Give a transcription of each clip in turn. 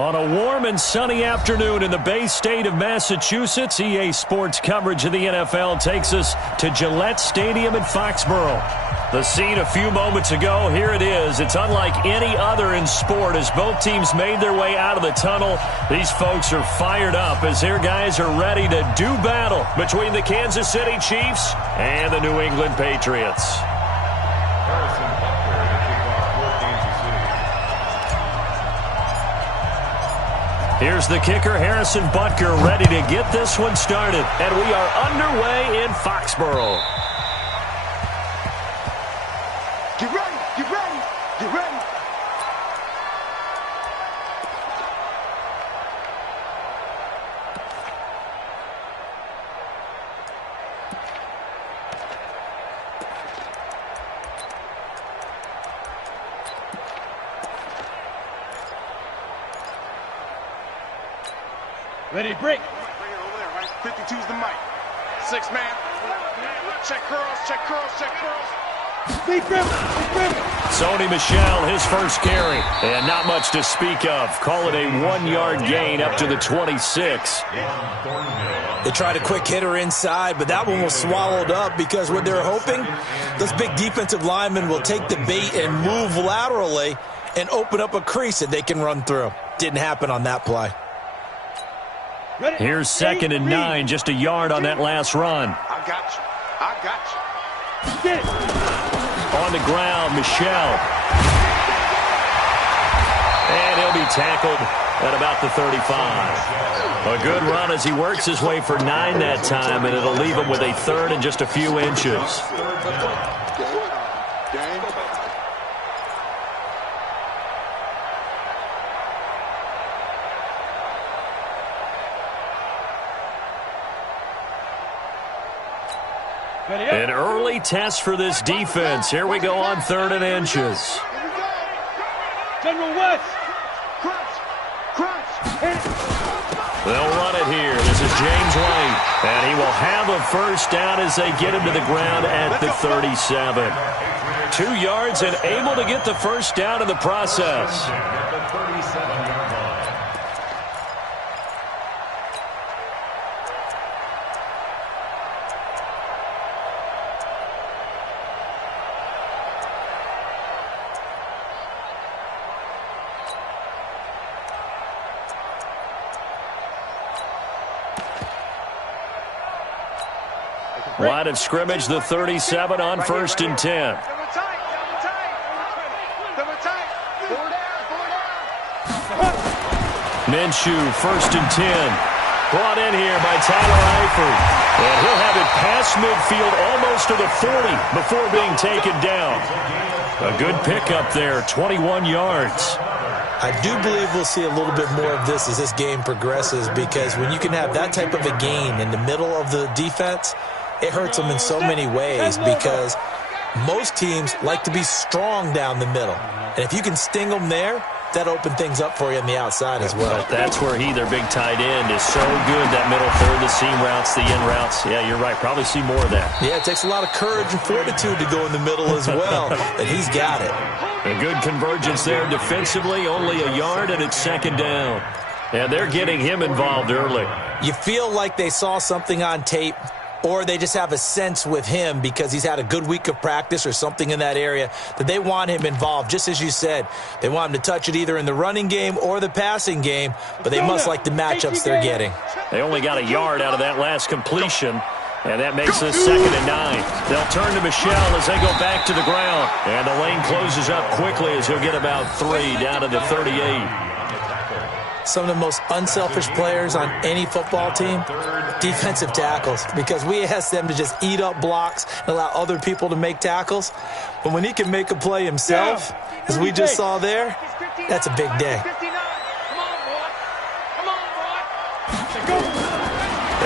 On a warm and sunny afternoon in the Bay State of Massachusetts, EA Sports coverage of the NFL takes us to Gillette Stadium in Foxborough. The scene a few moments ago, here it is. It's unlike any other in sport as both teams made their way out of the tunnel. These folks are fired up as their guys are ready to do battle between the Kansas City Chiefs and the New England Patriots. Here's the kicker, Harrison Butker, ready to get this one started. And we are underway in Foxborough. Get ready, get ready, get ready. Ready, break. Right here, over there, right? 52's the mic. 6 man. Check curls, check curls, check curls. Deep rim, Sony Michel, his first carry. And not much to speak of. Call it a 1-yard gain up to the 26. They tried a quick hitter inside, but that one was swallowed up because what they're hoping, those big defensive linemen will take the bait and move laterally and open up a crease that they can run through. Didn't happen on that play. Here's 2nd and 9, just a yard on that last run. I got you. I got you. get it. On the ground, Michel. And he'll be tackled at about the 35. A good run as he works his way for 9 that time, and it'll leave him with a 3rd and just a few inches. An early test for this defense. Here we go on 3rd and inches. General West. They'll run it here. This is James White. And he will have a first down as they get him to the ground at the 37. 2 yards and able to get the first down in the process. Line of scrimmage, the 37 on 1st and 10. Minshew, 1st and 10. Brought in here by Tyler Eifert. And he'll have it past midfield almost to the 40 before being taken down. A good pickup there, 21 yards. I do believe we'll see a little bit more of this as this game progresses because when you can have that type of a gain in the middle of the defense, it hurts them in so many ways because most teams like to be strong down the middle. And if you can sting them there, that opens things up for you on the outside as well. That's where their big tight end, is so good, that middle third, the seam routes, the in routes. Yeah, you're right. Probably see more of that. Yeah, it takes a lot of courage and fortitude to go in the middle as well, and he's got it. A good convergence there defensively, only a yard, and it's 2nd down. And they're getting him involved early. You feel like they saw something on tape, or they just have a sense with him because he's had a good week of practice or something in that area that they want him involved. Just as you said, they want him to touch it either in the running game or the passing game, but they must like the matchups they're getting. They only got a yard out of that last completion, and that makes this 2nd and 9. They'll turn to Michel as they go back to the ground, and the lane closes up quickly as he'll get about 3 down to the 38. Some of the most unselfish players on any football team, defensive tackles, because we ask them to just eat up blocks and allow other people to make tackles. But when he can make a play himself, as we just saw there, that's a big day.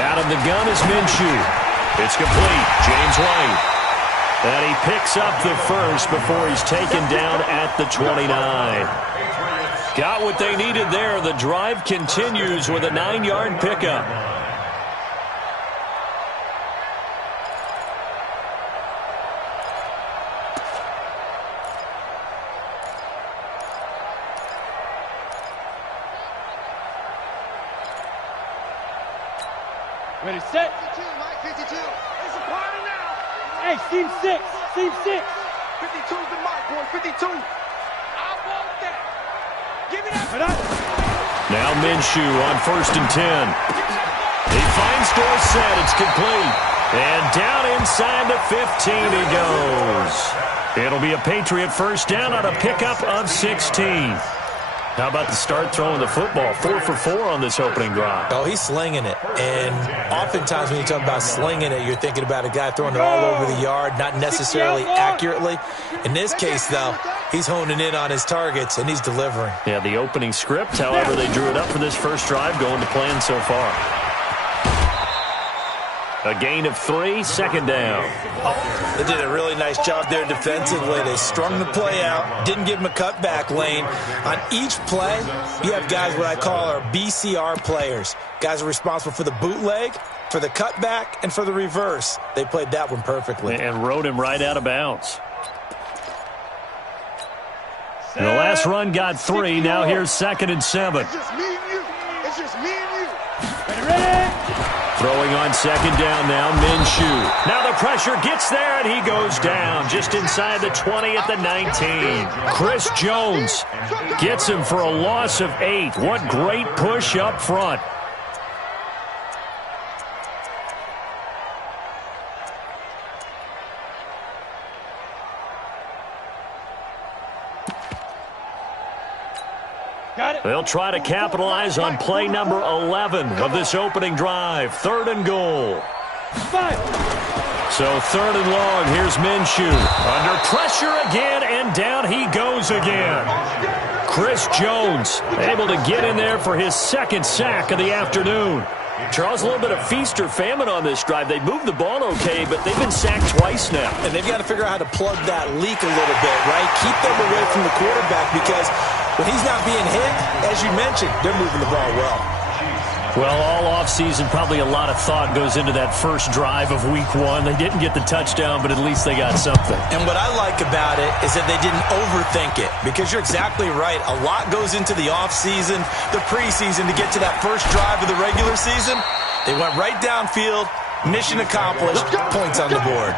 Out of the gun is Minshew. It's complete. James White. And he picks up the first before he's taken down at the 29. Got what they needed there. The drive continues with a 9-yard pickup. Ready, set. 52, Mike, 52. It's a party now. Hey, seam 6. Seam 6. 52's the mic, boy, 52. I want that. Give me that. Now Minshew on 1st and 10. He finds Dorsett. It's complete. And down inside the 15 he goes. It'll be a Patriot first down on a pickup of 16. How about the start throwing the football? 4 for 4 on this opening drive. Oh, he's slinging it. And oftentimes when you talk about slinging it, you're thinking about a guy throwing it all over the yard, not necessarily accurately. In this case, though, he's honing in on his targets, and he's delivering. Yeah, the opening script, however, they drew it up for this first drive, going to plan so far. A gain of 3, second down. Oh, they did a really nice job there defensively. They strung the play out, didn't give him a cutback lane. On each play, you have guys what I call our BCR players. Guys are responsible for the bootleg, for the cutback, and for the reverse. They played that one perfectly. And rode him right out of bounds. The last run got 3. Now here's 2nd and 7. It's just me and you. It's just me and you. Ready. Throwing on 2nd down now, Minshew. Now the pressure gets there, and he goes down just inside the 20 at the 19. Chris Jones gets him for a loss of 8. What great push up front. They'll try to capitalize on play number 11 of this opening drive. 3rd and goal. 5. So 3rd and long. Here's Minshew. Under pressure again, and down he goes again. Chris Jones able to get in there for his 2nd sack of the afternoon. Charles, a little bit of feast or famine on this drive. They moved the ball okay, but they've been sacked twice now. And they've got to figure out how to plug that leak a little bit, right? Keep them away from the quarterback because when he's not being hit, as you mentioned, they're moving the ball well. Well, all offseason, probably a lot of thought goes into that first drive of week 1. They didn't get the touchdown, but at least they got something. And what I like about it is that they didn't overthink it because you're exactly right. A lot goes into the offseason, the preseason to get to that first drive of the regular season. They went right downfield, mission accomplished, points on the board.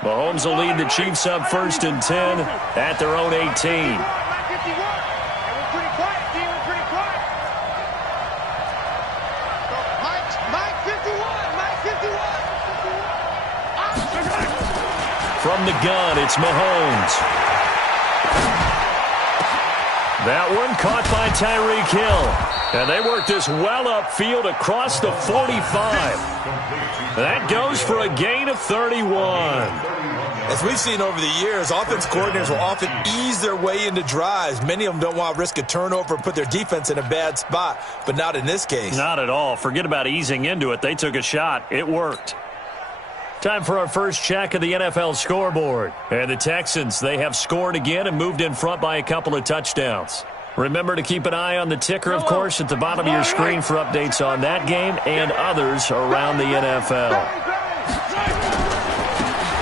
Mahomes will lead the Chiefs up 1st and 10 at their own 18. Mike 51. And we're pretty quiet, D. We're pretty quiet. Mike 51. Mike 51. From the gun, it's Mahomes. That one caught by Tyreek Hill. And they work this well upfield across the 45. That goes for a gain of 31. As we've seen over the years, offense coordinators will often ease their way into drives. Many of them don't want to risk a turnover and put their defense in a bad spot, but not in this case. Not at all. Forget about easing into it. They took a shot. It worked. Time for our first check of the NFL scoreboard. And the Texans, they have scored again and moved in front by a couple of touchdowns. Remember to keep an eye on the ticker, of course, at the bottom of your screen for updates on that game and others around the NFL.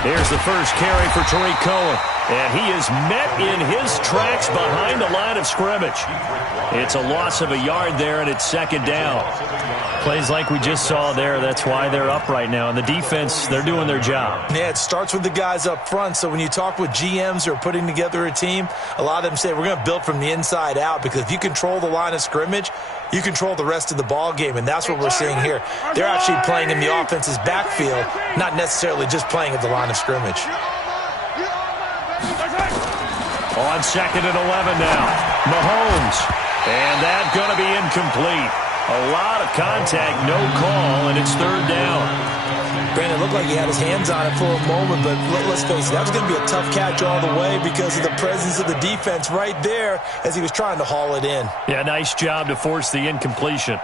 Here's the first carry for Tariq Cohen, and he is met in his tracks behind the line of scrimmage. It's a loss of a yard there, and it's 2nd down. Plays like we just saw there, that's why they're up right now. And the defense, they're doing their job. Yeah, it starts with the guys up front. So when you talk with GMs who are putting together a team, a lot of them say we're going to build from the inside out because if you control the line of scrimmage, you control the rest of the ball game, and that's what we're seeing here. They're actually playing in the offense's backfield, not necessarily just playing at the line of scrimmage. On 2nd and 11 now, Mahomes. And that's going to be incomplete. A lot of contact, no call, and it's 3rd down. Brandon, it looked like he had his hands on it for a moment, but let's face it, that was going to be a tough catch all the way because of the presence of the defense right there as he was trying to haul it in. Yeah, nice job to force the incompletion.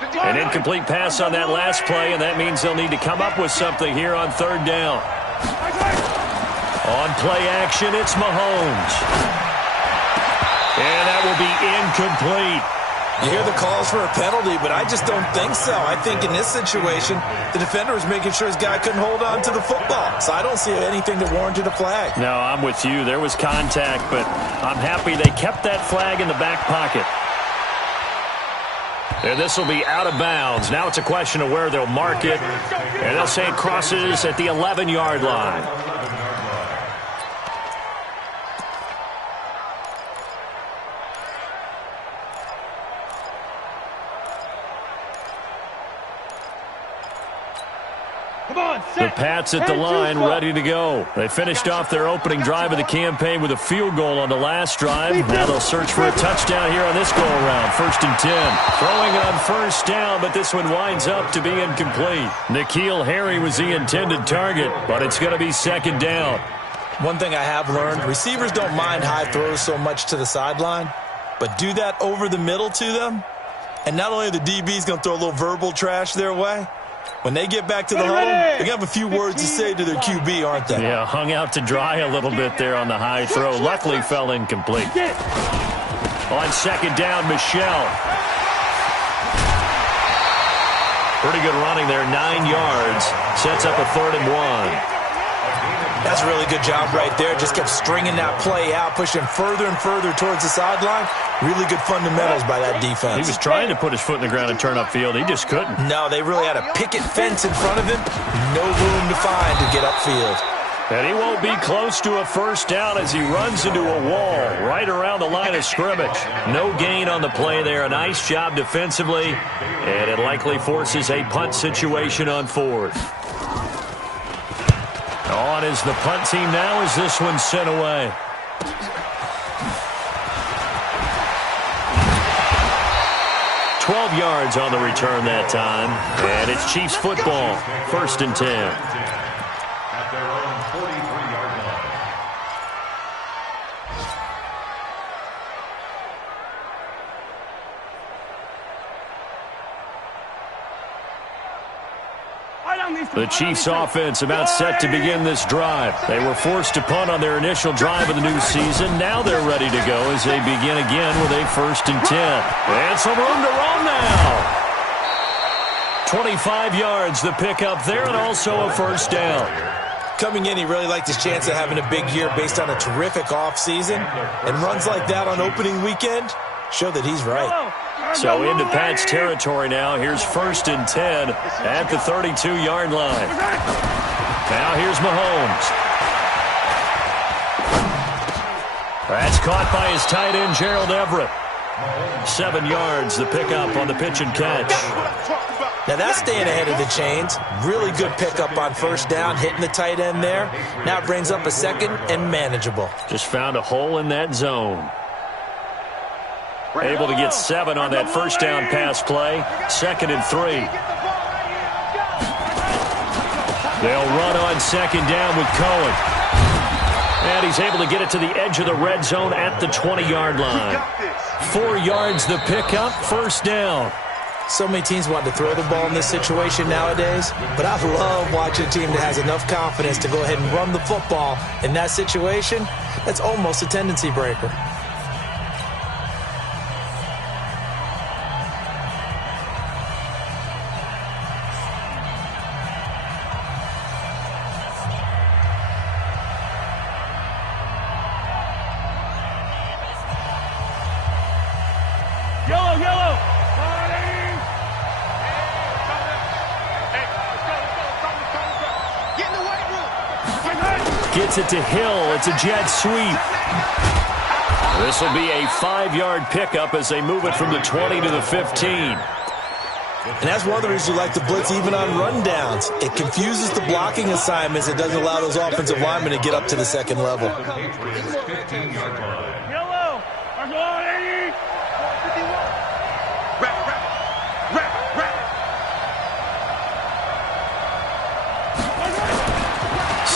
An incomplete pass on that last play, and that means they'll need to come up with something here on third down. On play action, it's Mahomes. And that will be incomplete. You hear the calls for a penalty, but I just don't think so. I think in this situation, the defender was making sure his guy couldn't hold on to the football. So I don't see anything that warranted a flag. No, I'm with you. There was contact, but I'm happy they kept that flag in the back pocket. And this will be out of bounds. Now it's a question of where they'll mark it. And they'll say it crosses at the 11-yard line. The Pats at the line, ready to go. They finished off their opening drive of the campaign with a field goal on the last drive. Now they'll search for a touchdown here on this go-around. 1st and 10. Throwing on first down, but this one winds up to be incomplete. N'Keal Harry was the intended target, but it's going to be 2nd down. One thing I have learned, receivers don't mind high throws so much to the sideline, but do that over the middle to them, and not only are the DBs going to throw a little verbal trash their way, when they get back to the huddle, they're going to have a few words to say to their QB, aren't they? Yeah, hung out to dry a little bit there on the high throw. Luckily fell incomplete. On 2nd down, Michelle. Pretty good running there, 9 yards. Sets up a 3rd and 1. That's a really good job right there. Just kept stringing that play out, pushing further and further towards the sideline. Really good fundamentals by that defense. He was trying to put his foot in the ground and turn upfield. He just couldn't. No, they really had a picket fence in front of him. No room to find to get upfield. And he won't be close to a first down as he runs into a wall right around the line of scrimmage. No gain on the play there. A nice job defensively. And it likely forces a punt situation on 4th. On is the punt team now as this one's sent away. $12 yards on the return that time. And it's Chiefs football. 1st and 10. The Chiefs offense about set to begin this drive. They were forced to punt on their initial drive of the new season. Now they're ready to go as they begin again with a 1st and 10. And some room to roam now. 25 yards the pickup there, and also a 1st down. Coming in, he really liked his chance of having a big year based on a terrific offseason. And runs like that on opening weekend show that he's right. So into Pat's territory now. Here's 1st and 10 at the 32-yard line. Now here's Mahomes. That's caught by his tight end, Gerald Everett. 7 yards, the pickup on the pitch and catch. Now that's staying ahead of the chains. Really good pickup on 1st down, hitting the tight end there. Now it brings up a 2nd and manageable. Just found a hole in that zone. Able to get 7 on that 1st down pass play. 2nd and 3. They'll run on 2nd down with Cohen. And he's able to get it to the edge of the red zone at the 20-yard line. 4 yards the pickup, 1st down. So many teams want to throw the ball in this situation nowadays, but I love watching a team that has enough confidence to go ahead and run the football. In that situation, that's almost a tendency breaker. Gets it to Hill. It's a jet sweep. This will be a 5-yard pickup as they move it from the 20 to the 15. And that's one of the reasons you like to blitz even on rundowns. It confuses the blocking assignments. It doesn't allow those offensive linemen to get up to the 2nd level. Yellow.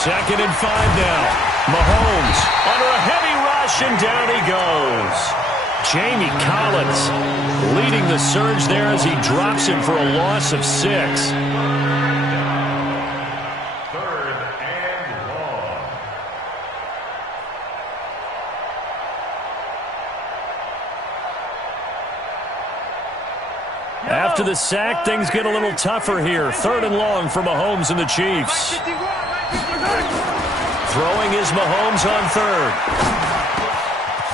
2nd and 5 now. Mahomes under a heavy rush, and down he goes. Jamie Collins leading the surge there as he drops him for a loss of 6. After the sack, things get a little tougher here. 3rd and long for Mahomes and the Chiefs. Throwing is Mahomes on 3rd.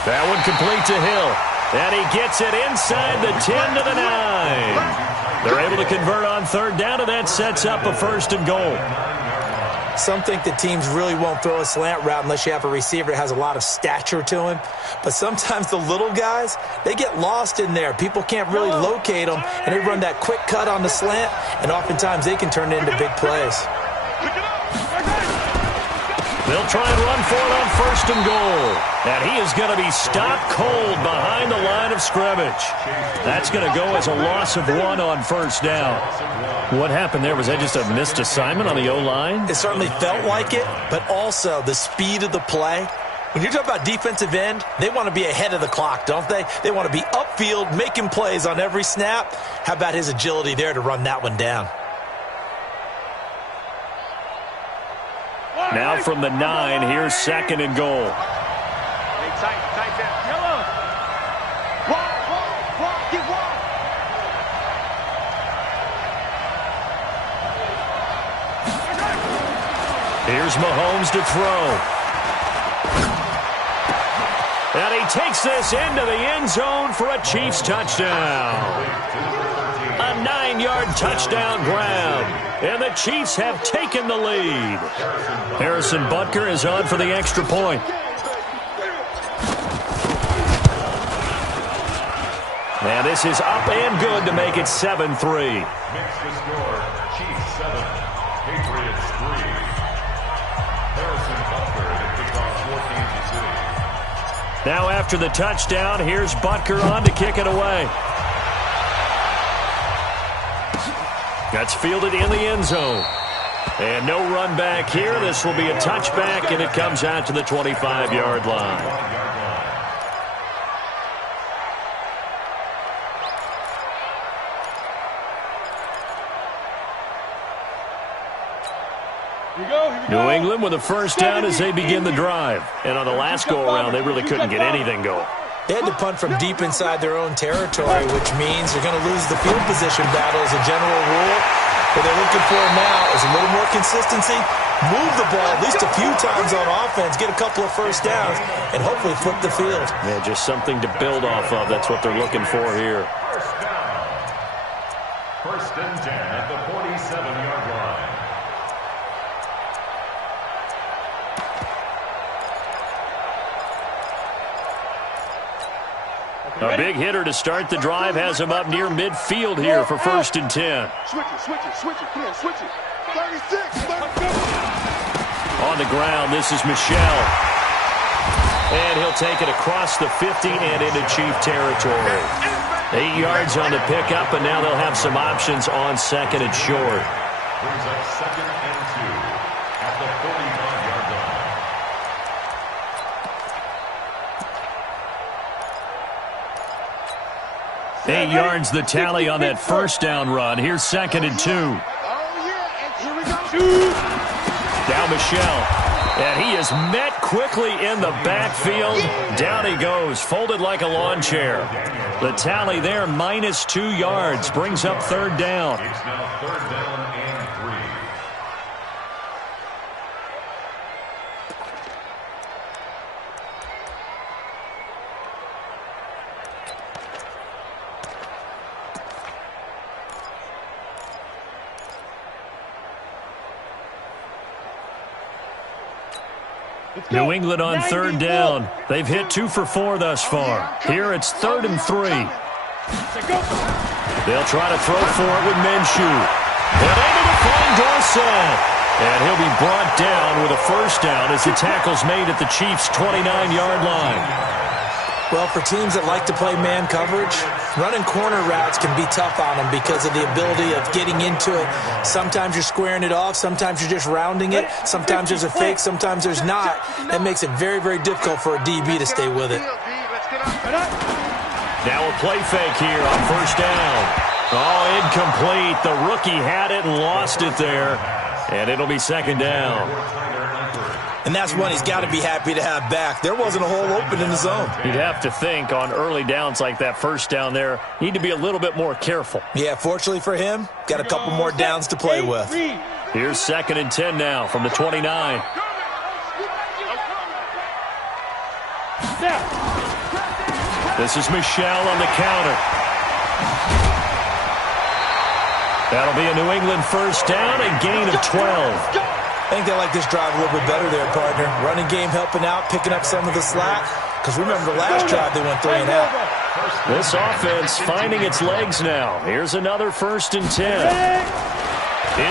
That one complete to Hill. And he gets it inside the 10 to the 9. They're able to convert on 3rd down, and that sets up a 1st and goal. Some think the teams really won't throw a slant route unless you have a receiver that has a lot of stature to him. But sometimes the little guys, they get lost in there. People can't really locate them, and they run that quick cut on the slant, and oftentimes they can turn it into big plays. They'll try and run for it on 1st and goal. And he is going to be stopped cold behind the line of scrimmage. That's going to go as a loss of 1 on 1st down. What happened there? Was that just a missed assignment on the O-line? It certainly felt like it, but also the speed of the play. When you talk about defensive end, they want to be ahead of the clock, don't they? They want to be upfield, making plays on every snap. How about his agility there to run that one down? Now from the 9, here's 2nd and goal. Hey, tight down. Hello. Walk, get walk. Here's Mahomes to throw. And he takes this into the end zone for a Chiefs touchdown. A 9-yard touchdown grab. And the Chiefs have taken the lead. Harrison Butker is on for the extra point. And this is up and good to make it 7-3. Makes the score Chiefs 7, Patriots 3. Harrison Butker to kick off for Kansas City. Now after the touchdown, here's Butker on to kick it away. That's fielded in the end zone. And no run back here. This will be a touchback, and it comes out to the 25-yard line. New England with a 1st down as they begin the drive. And on the last go-around, they really couldn't get anything going. They had to punt from deep inside their own territory, which means they're going to lose the field position battle as a general rule. What they're looking for now is a little more consistency, move the ball at least a few times on offense, get a couple of 1st downs, and hopefully flip the field. Yeah, just something to build off of. That's what they're looking for here. 1st and 10 at the 47-yard line. A big hitter to start the drive has him up near midfield here for 1st and 10. Switch it. Come on, switch it. 36. On the ground, this is Michel. And he'll take it across the 50 and into Chief territory. 8 yards on the pickup, and now they'll have some options on 2nd and short. Brings up 2nd and 2 at the 45-yard line. 8 yards the tally on that 1st down run. Here's 2nd and 2. Oh, yeah, and here we go. Now Michel. And he is met quickly in the backfield. Down he goes, folded like a lawn chair. The tally there, -2 yards, brings up 3rd down. It's now 3rd down and 3. New England on 3rd down. They've hit 2 for 4 thus far. Here it's 3rd and 3. They'll try to throw for it with Minshew. And able to find Dorsett. And he'll be brought down with a 1st down as the tackle's made at the Chiefs' 29-yard line. Well, for teams that like to play man coverage, running corner routes can be tough on them because of the ability of getting into it. Sometimes you're squaring it off. Sometimes you're just rounding it. Sometimes there's a fake. Sometimes there's not. That makes it very, very difficult for a DB to stay with it. Now a play fake here on first down. Oh, incomplete. The rookie had it and lost it there. And it'll be second down. And that's one he's got to be happy to have back. There wasn't a hole open in the zone. You'd have to think on early downs like that first down there, need to be a little bit more careful. Yeah, fortunately for him, got a couple more downs to play with. Here's 2nd and 10 now from the 29. This is Michelle on the counter. That'll be a New England first down, a gain of 12. I think they like this drive a little bit better there, partner. Running game helping out, picking up some of the slack. Because remember the last drive, they went 3 and out. This offense finding its legs now. Here's another 1st and 10.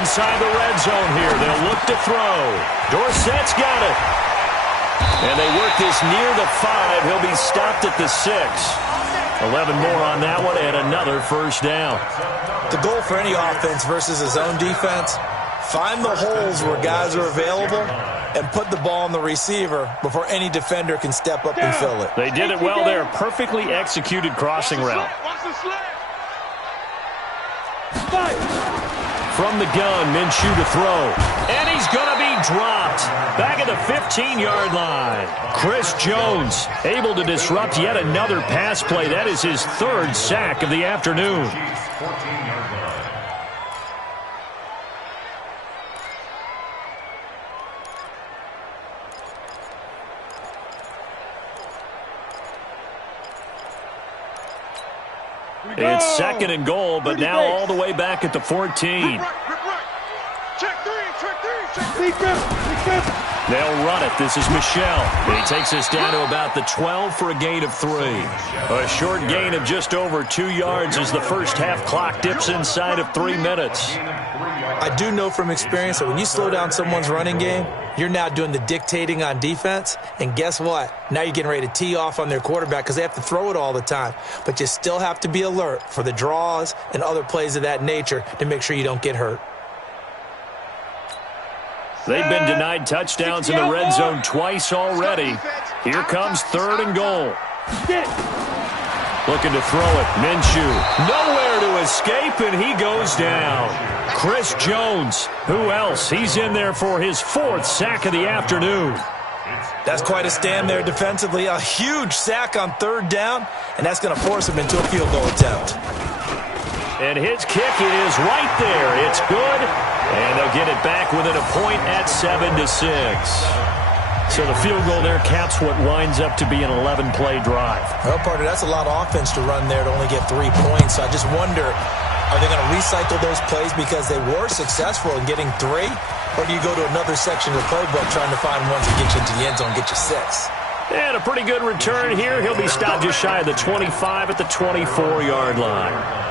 Inside the red zone here. They'll look to throw. Dorsett's got it. And they work this near the 5. He'll be stopped at the 6. 11 more on that one and another first down. The goal for any offense versus a zone defense, find the holes where guys are available and put the ball on the receiver before any defender can step up and fill it. They did it well there. Perfectly executed crossing route. From the gun, Minshew to throw. And he's going to be dropped. Back at the 15-yard line. Chris Jones able to disrupt yet another pass play. That is his 3rd sack of the afternoon. It's 2nd and goal, but now all the way back at the 14. They'll run it. This is Michelle. And he takes us down to about the 12 for a gain of 3. A short gain of just over 2 yards as the first half clock dips inside of 3 minutes. I do know from experience that when you slow down someone's running game, you're now doing the dictating on defense. And guess what? Now you're getting ready to tee off on their quarterback because they have to throw it all the time. But you still have to be alert for the draws and other plays of that nature to make sure you don't get hurt. They've been denied touchdowns in the red zone twice already. Here comes 3rd and goal. Looking to throw it. Minshew. Nowhere to escape, and he goes down. Chris Jones. Who else? He's in there for his 4th sack of the afternoon. That's quite a stand there defensively. A huge sack on 3rd down, and that's going to force him into a field goal attempt. And his kick is right there. It's good. And they'll get it back within a point at 7-6. So the field goal there caps what winds up to be an 11-play drive. Well, partner, that's a lot of offense to run there to only get 3 points. So I just wonder, are they going to recycle those plays because they were successful in getting 3? Or do you go to another section of the playbook trying to find ones that get you into the end zone, get you 6? And a pretty good return here. He'll be stopped just shy of the 25 at the 24-yard line.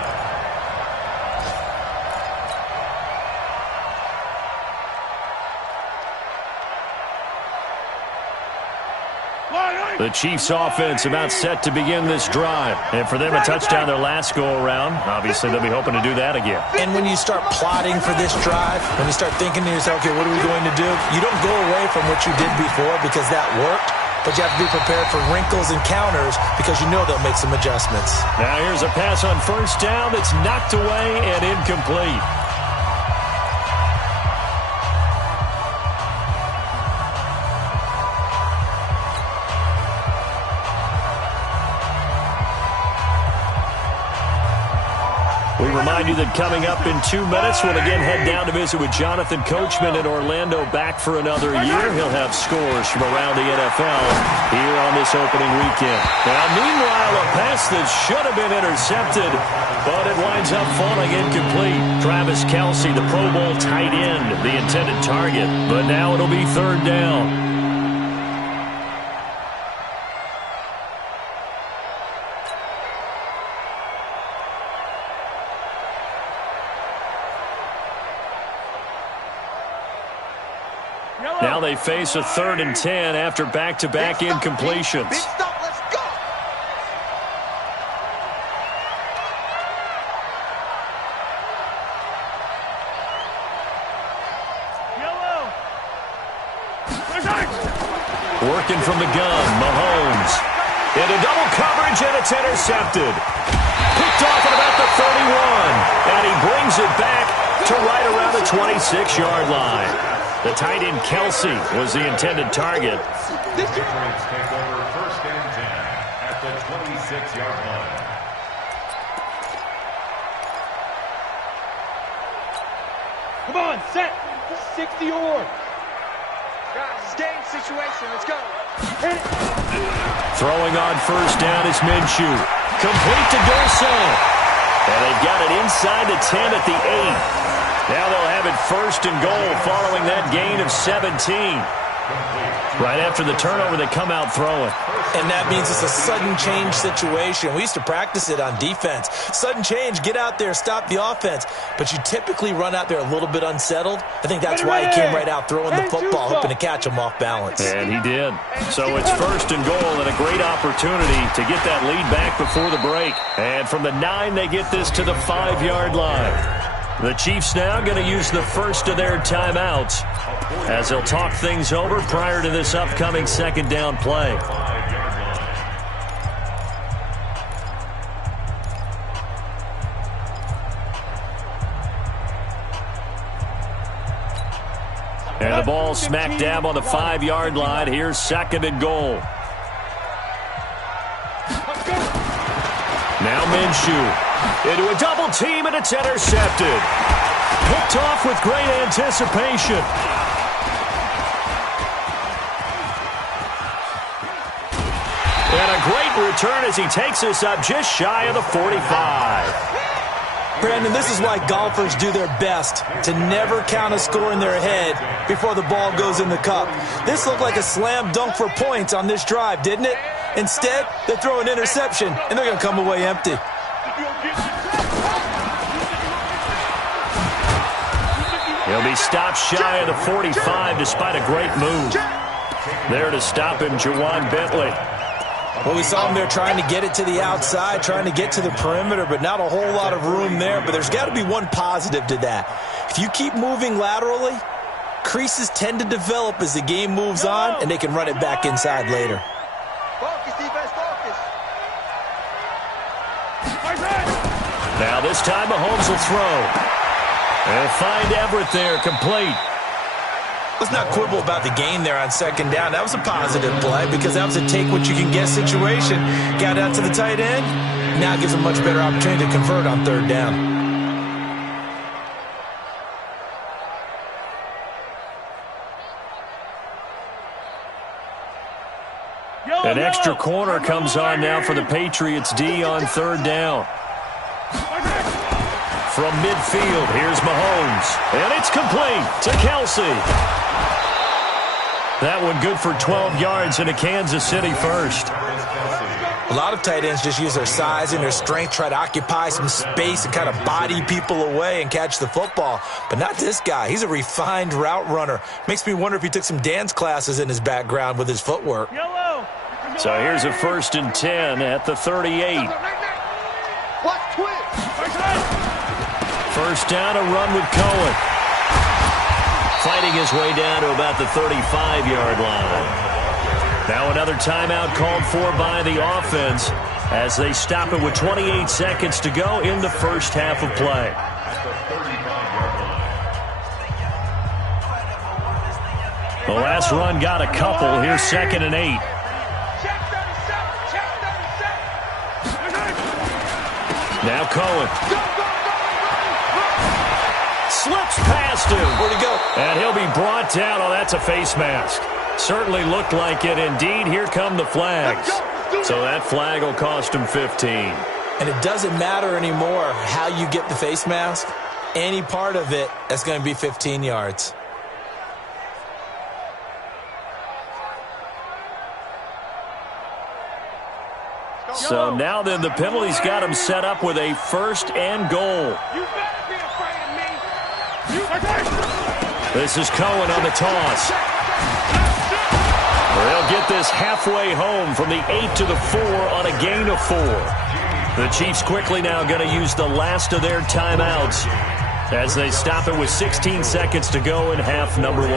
The Chiefs offense about set to begin this drive. And for them, a touchdown their last go-around. Obviously, they'll be hoping to do that again. And when you start plotting for this drive, when you start thinking to yourself, okay, what are we going to do? You don't go away from what you did before because that worked, but you have to be prepared for wrinkles and counters because you know they'll make some adjustments. Now here's a pass on first down that's knocked away and incomplete. We remind you that coming up in 2 minutes, we'll again head down to visit with Jonathan Coachman in Orlando, back for another year. He'll have scores from around the NFL here on this opening weekend. Now, meanwhile, a pass that should have been intercepted, but it winds up falling incomplete. Travis Kelce, the Pro Bowl tight end, the intended target, but now it'll be 3rd down. Now they face a 3rd and 10 after back-to-back incompletions. Big stop, let's go. Working from the gun, Mahomes. Into double coverage, and it's intercepted. Picked off at about the 31. And he brings it back to right around the 26-yard line. The tight end, Kelsey, was the intended target. The Patriots take over 1st and 10 at the 26-yard line. Come on, set. 60 or. Guys, it's game situation. Let's go. Throwing on 1st down is Minshew. Complete to Dorson. And they've got it inside the 10 at the 8. Now they'll have it 1st and goal following that gain of 17. Right after the turnover, they come out throwing. And that means it's a sudden change situation. We used to practice it on defense. Sudden change, get out there, stop the offense. But you typically run out there a little bit unsettled. I think that's why he came right out throwing the football, hoping to catch him off balance. And he did. So it's 1st and goal and a great opportunity to get that lead back before the break. And from the 9, they get this to the 5-yard line. The Chiefs now going to use the first of their timeouts as they'll talk things over prior to this upcoming 2nd down play. And the ball smack dab on the 5-yard line. Here's 2nd and goal. Now Minshew into a double team, and it's intercepted. Picked off with great anticipation. And a great return as he takes us up just shy of the 45. Brandon, this is why golfers do their best to never count a score in their head before the ball goes in the cup. This looked like a slam dunk for points on this drive, didn't it? Instead, they throw an interception, and they're going to come away empty. He'll be stopped shy of the 45 despite a great move. There to stop him, Jawan Bentley. Well, we saw him there trying to get it to the outside, trying to get to the perimeter, but not a whole lot of room there. But there's got to be one positive to that. If you keep moving laterally, creases tend to develop as the game moves on, and they can run it back inside later. Focus, defense, focus. Now this time Mahomes will throw. They'll find Everett there, complete. Let's not quibble about the gain there on 2nd down. That was a positive play because that was a take-what-you-can-get situation. Got out to the tight end. Now gives a much better opportunity to convert on 3rd down. An extra corner comes on now for the Patriots D on 3rd down. From midfield, here's Mahomes. And it's complete to Kelsey. That one good for 12 yards into Kansas City 1st. A lot of tight ends just use their size and their strength, try to occupy some space and kind of body people away and catch the football. But not this guy. He's a refined route runner. Makes me wonder if he took some dance classes in his background with his footwork. So here's a 1st and 10 at the 38. Watch twist. 1st down, a run with Cohen. Fighting his way down to about the 35-yard line. Now another timeout called for by the offense as they stop it with 28 seconds to go in the 1st half of play. The last run got a couple. Here's 2nd and 8. Now Cohen. Slips past him. Where'd he go? And he'll be brought down. Oh, that's a face mask. Certainly looked like it. Indeed, here come the flags. So that flag will cost him 15. And it doesn't matter anymore how you get the face mask. Any part of it, that's going to be 15 yards. So now then the penalty's got him set up with a 1st and goal. This is Cohen on the toss. They'll get this halfway home from the 8 to the 4 on a gain of 4. The Chiefs quickly now going to use the last of their timeouts as they stop it with 16 seconds to go in half number 1.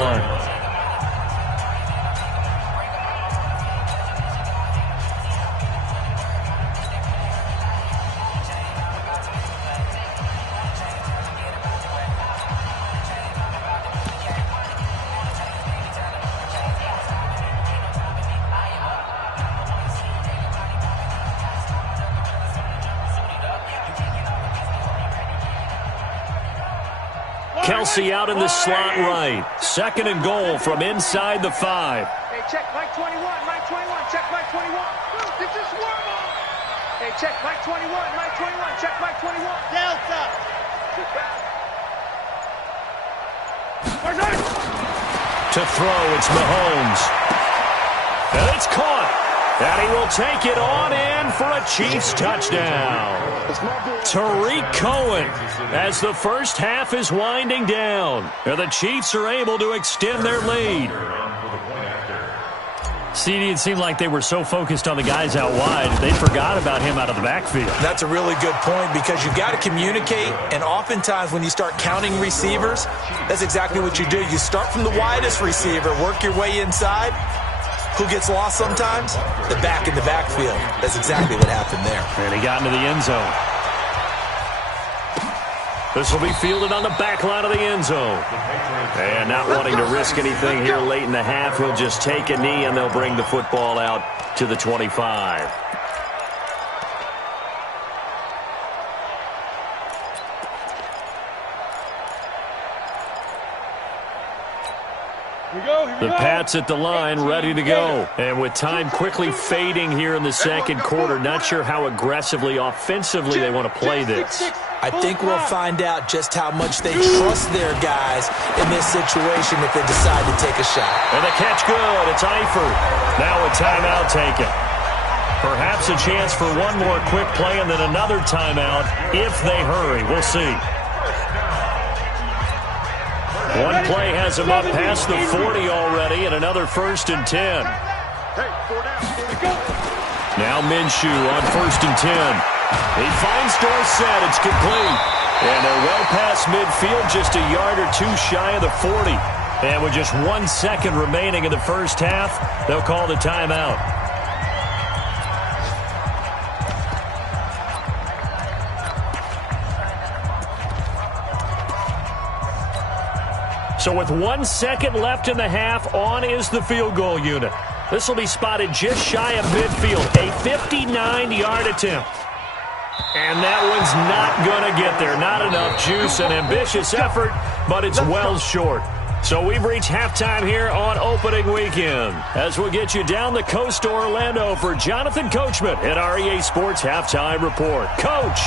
Kelsey out in the slot right. 2nd and goal from inside the 5. Hey, check Mike 21, Mike 21, check Mike 21. This is warm-up. Hey, check Mike 21, Mike 21, check Mike 21. Delta. To throw, it's Mahomes. And it's caught. And he will take it on in for a Chiefs touchdown. Tariq Cohen as the first half is winding down. And the Chiefs are able to extend their lead. CD, it seemed like they were so focused on the guys out wide, they forgot about him out of the backfield. That's a really good point because you've got to communicate, and oftentimes when you start counting receivers, that's exactly what you do. You start from the widest receiver, work your way inside. Who gets lost sometimes? The back in the backfield. That's exactly what happened there. And he got into the end zone. This will be fielded on the back line of the end zone. And not wanting to risk anything here late in the half, he'll just take a knee and they'll bring the football out to the 25. The Pats at the line, ready to go. And with time quickly fading here in the second quarter, not sure how aggressively, offensively they want to play this. I think we'll find out just how much they trust their guys in this situation if they decide to take a shot. And the catch good. It's Eifert. Now a timeout taken. Perhaps a chance for one more quick play and then another timeout if they hurry. We'll see. One play has him up past the 40 already and another 1st and 10. Now Minshew on 1st and 10. He finds Dorsett. It's complete. And they're well past midfield, just a yard or two shy of the 40. And with just 1 second remaining in the first half, they'll call the timeout. So with 1 second left in the half, on is the field goal unit. This will be spotted just shy of midfield. A 59-yard attempt. And that one's not going to get there. Not enough juice, an ambitious effort, but it's well short. So we've reached halftime here on opening weekend. As we'll get you down the coast to Orlando for Jonathan Coachman at our EA Sports Halftime Report. Coach!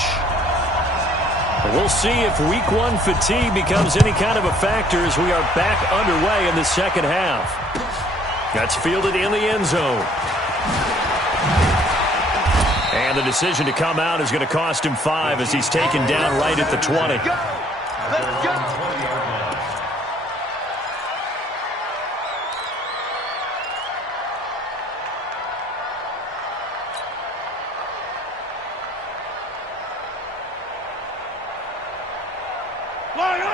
We'll see if Week 1 fatigue becomes any kind of a factor as we are back underway in the second half. That's fielded in the end zone. And the decision to come out is going to cost him 5 as he's taken down right at the 20. Let's go.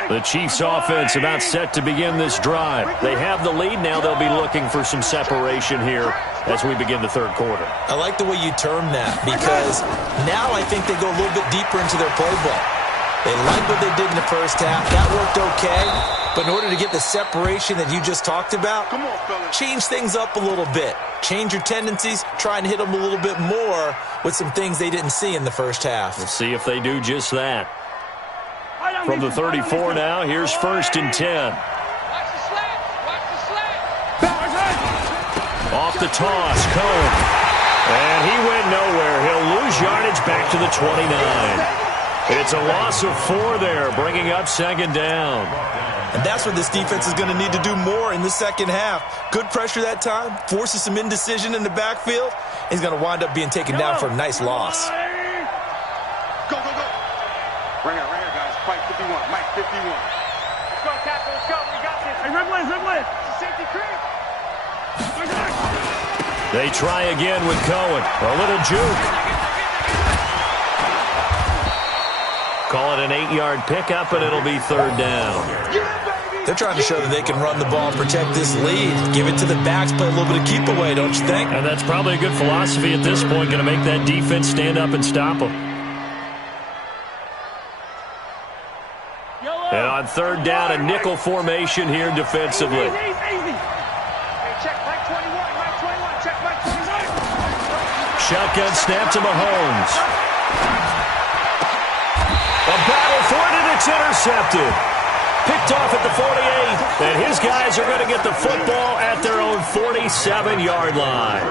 The Chiefs offense about set to begin this drive. They have the lead now. They'll be looking for some separation here as we begin the third quarter. I like the way you term that because now I think they go a little bit deeper into their playbook. They like what they did in the first half. That worked okay. But in order to get the separation that you just talked about, change things up a little bit. Change your tendencies. Try and hit them a little bit more with some things they didn't see in the first half. We'll see if they do just that. From the 34 now, here's 1st and 10. Off the toss, Cohen. And he went nowhere. He'll lose yardage back to the 29. It's a loss of 4 there, bringing up 2nd down. And that's what this defense is going to need to do more in the second half. Good pressure that time, forces some indecision in the backfield. He's going to wind up being taken down for a nice loss. Go, go, go. Ring out, guys. Mike 51, Mike 51. Let's go, Captain. Let's go. We got this. Hey, red one. Safety creep. They try again with Cohen. A little juke. Call it an 8-yard pickup, and it'll be 3rd down. They're trying to show that they can run the ball and protect this lead. Give it to the backs, play a little bit of keep away, don't you think? And that's probably a good philosophy at this point, going to make that defense stand up and stop them. And on 3rd down, a nickel formation here defensively. Shotgun snap to Mahomes. A battle for it, and it's intercepted. Picked off at the 48, and his guys are going to get the football at their own 47-yard line.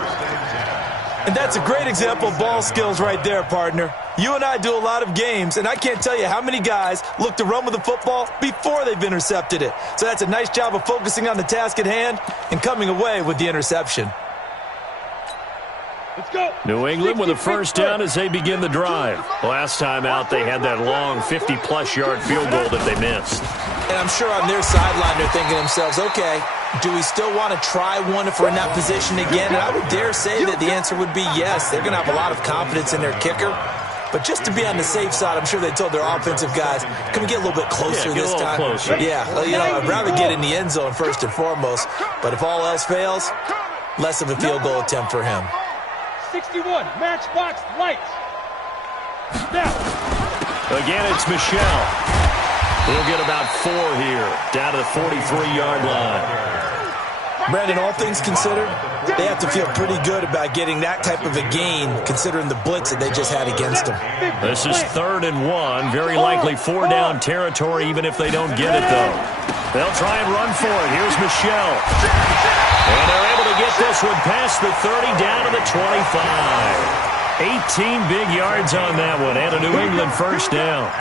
And that's a great example of ball skills right there, partner. You and I do a lot of games, and I can't tell you how many guys look to run with the football before they've intercepted it. So that's a nice job of focusing on the task at hand and coming away with the interception. Let's go. New England with a first down as they begin the drive. Last time out, they had that long 50-plus yard field goal that they missed. And I'm sure on their sideline they're thinking to themselves, okay, do we still want to try one if we're in that position again? And I would dare say that the answer would be yes. They're going to have a lot of confidence in their kicker. But just to be on the safe side, I'm sure they told their offensive guys, can we get a little bit closer this time? Closer. Yeah, you know, I'd rather get in the end zone first and foremost. But if all else fails, less of a field goal attempt for him. 61, matchbox lights. Now. Again, it's Michelle. He'll get about 4 here, down to the 43-yard line. Brandon, all things considered, they have to feel pretty good about getting that type of a gain, considering the blitz that they just had against them. This is 3rd and 1, very likely 4-down territory, even if they don't get it, though. They'll try and run for it. Here's Michelle. And they're able to get this one past the 30, down to the 25. 18 big yards on that one, and a New England first down.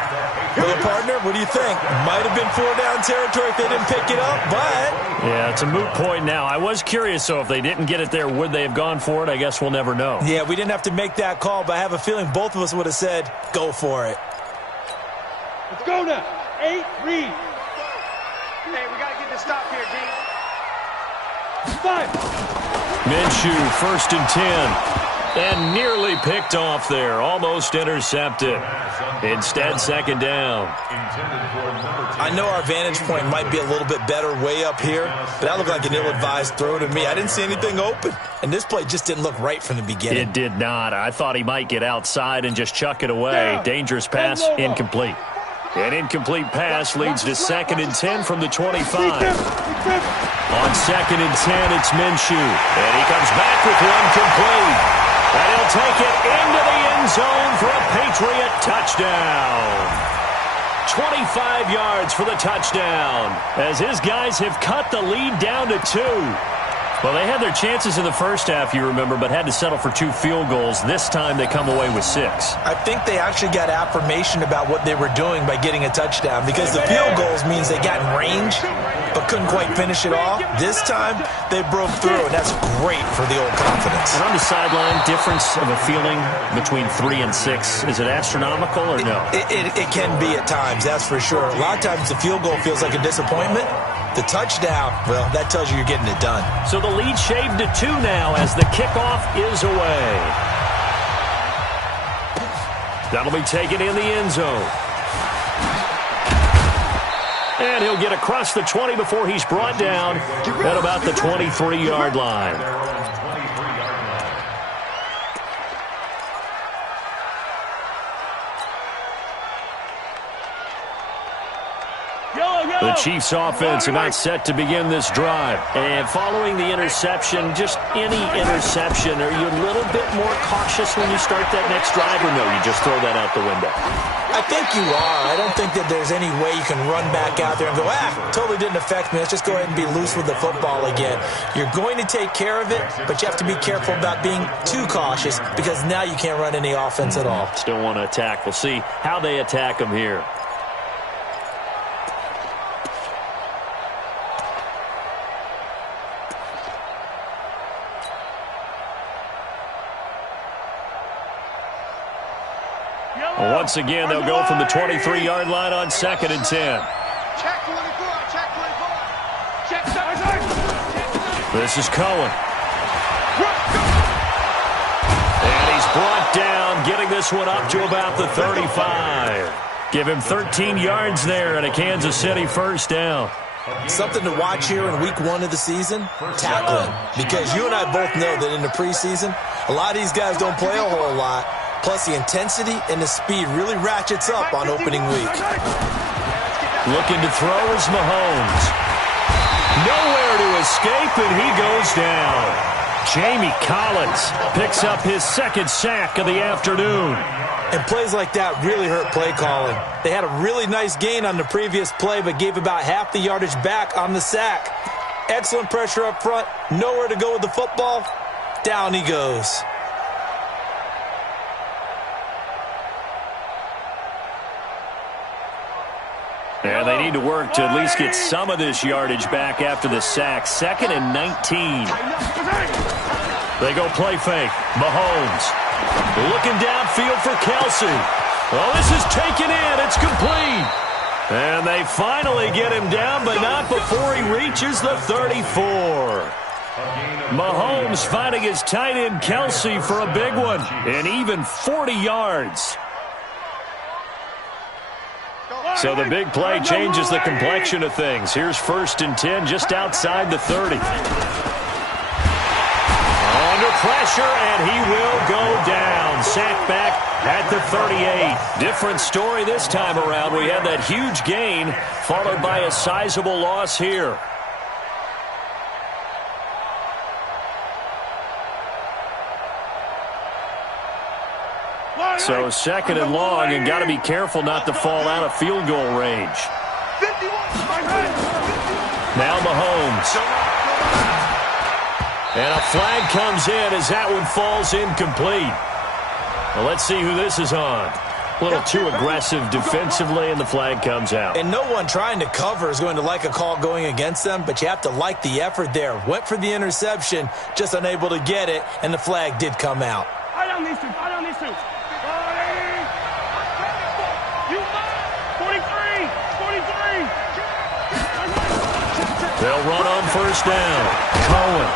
Well, partner, what do you think? Might have been 4-down territory if they didn't pick it up, but... Yeah, it's a moot point now. I was curious, so if they didn't get it there, would they have gone for it? I guess we'll never know. Yeah, we didn't have to make that call, but I have a feeling both of us would have said, go for it. Let's go now. 8, read. Hey, we got to get this stop here, D. 5. Minshew, 1st and 10. And nearly picked off there. Almost intercepted. Instead, 2nd down. I know our vantage point might be a little bit better way up here, but that looked like an ill-advised throw to me. I didn't see anything open. And this play just didn't look right from the beginning. It did not. I thought he might get outside and just chuck it away. Dangerous pass, incomplete. An incomplete pass leads to 2nd and 10 from the 25. On 2nd and 10, it's Minshew. And he comes back with one complete. And he'll take it into the end zone for a Patriot touchdown. 25 yards for the touchdown, as his guys have cut the lead down to 2. Well, they had their chances in the first half, you remember, but had to settle for 2 field goals. This time they come away with 6. I think they actually got affirmation about what they were doing by getting a touchdown, because the field goals means they got in range but couldn't quite finish it off. This time they broke through, and that's great for the old confidence. And on the sideline, difference of a feeling between 3 and 6, is it astronomical or no? It can be at times, that's for sure. A lot of times the field goal feels like a disappointment. The touchdown, well, that tells you you're getting it done. So the lead shaved to 2 now as the kickoff is away. That'll be taken in the end zone. And he'll get across the 20 before he's brought down at about the 23-yard line. The Chiefs offense are not set to begin this drive. And following the interception, just any interception, are you a little bit more cautious when you start that next drive, or no, you just throw that out the window? I think you are. I don't think that there's any way you can run back out there and go, totally didn't affect me. Let's just go ahead and be loose with the football again. You're going to take care of it, but you have to be careful about being too cautious, because now you can't run any offense at all. Still want to attack. We'll see how they attack them here. Once again, they'll go from the 23-yard line on 2nd and 10. Check 24, check 24. Check 7. This is Cohen. And he's brought down, getting this one up to about the 35. Give him 13 yards there and a Kansas City first down. Something to watch here in week 1 of the season, tackling. Because you and I both know that in the preseason, a lot of these guys don't play a whole lot. Plus, the intensity and the speed really ratchets up on opening week. Looking to throw is Mahomes. Nowhere to escape, and he goes down. Jamie Collins picks up his 2nd sack of the afternoon. And plays like that really hurt play calling. They had a really nice gain on the previous play, but gave about half the yardage back on the sack. Excellent pressure up front. Nowhere to go with the football. Down he goes. And they need to work to at least get some of this yardage back after the sack. 2nd and 19. They go play fake. Mahomes looking downfield for Kelsey. Oh, this is taken in. It's complete. And they finally get him down, but not before he reaches the 34. Mahomes finding his tight end Kelsey for a big one. And even 40 yards. So the big play changes the complexion of things. Here's 1st and 10 just outside the 30. Under pressure, and he will go down. Sacked back at the 38. Different story this time around. We had that huge gain, followed by a sizable loss here. So 2nd and long, and got to be careful not to fall out of field goal range. Now Mahomes. And a flag comes in as that one falls incomplete. Well, let's see who this is on. A little too aggressive defensively, and the flag comes out. And no one trying to cover is going to like a call going against them, but you have to like the effort there. Went for the interception, just unable to get it, and the flag did come out. I don't need to. 43. They'll run on 1st down. Cohen.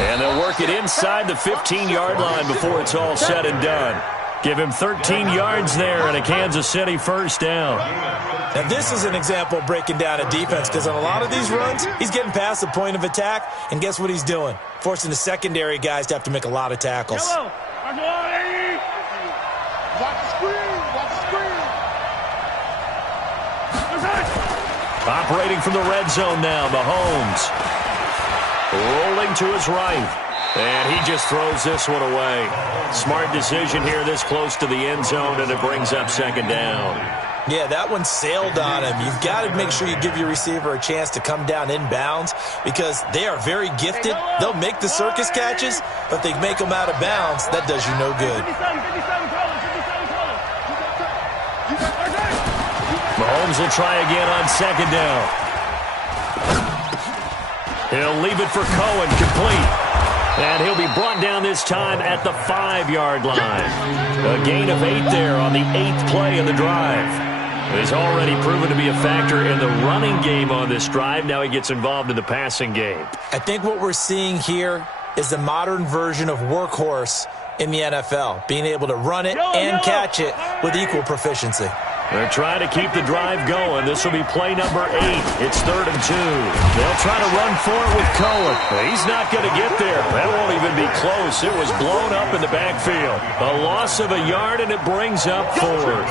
And they'll work it inside the 15-yard line before it's all said and done. Give him 13 yards there and a Kansas City 1st down. Now this is an example of breaking down a defense, because on a lot of these runs, he's getting past the point of attack, and guess what he's doing? Forcing the secondary guys to have to make a lot of tackles. Watch the screen. Operating from the red zone now, Mahomes. Rolling to his right. And he just throws this one away. Smart decision here this close to the end zone, and it brings up 2nd down. Yeah, that one sailed on him. You've got to make sure you give your receiver a chance to come down inbounds, because they are very gifted. They'll make the circus catches, but they make them out of bounds. That does you no good. Mahomes will try again on 2nd down. He'll leave it for Cohen, complete. And he'll be brought down this time at the 5-yard line. A gain of 8 there on the 8th play of the drive. He's already proven to be a factor in the running game on this drive. Now he gets involved in the passing game. I think what we're seeing here is the modern version of workhorse in the NFL, being able to run it and catch it with equal proficiency. They're trying to keep the drive going. This will be play number 8. It's 3rd and 2. They'll try to run for it with Cohen. He's not going to get there. That won't even be close. It was blown up in the backfield. A loss of a yard, and it brings up 4th.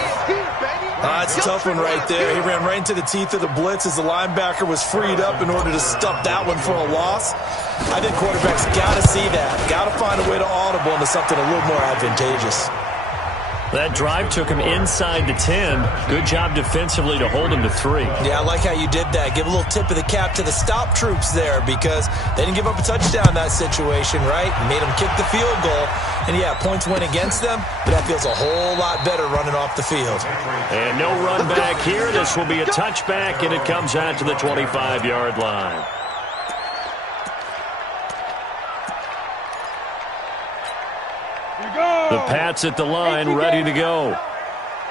That's a tough one right there. He ran right into the teeth of the blitz as the linebacker was freed up in order to stop that one for a loss. I think quarterbacks got to see that. Got to find a way to audible into something a little more advantageous. That drive took him inside the 10. Good job defensively to hold him to 3. Yeah, I like how you did that. Give a little tip of the cap to the stop troops there, because they didn't give up a touchdown in that situation, right? Made them kick the field goal. And, yeah, points went against them, but that feels a whole lot better running off the field. And no run back here. This will be a touchback, and it comes out to the 25-yard line. The Pats at the line, ready to go.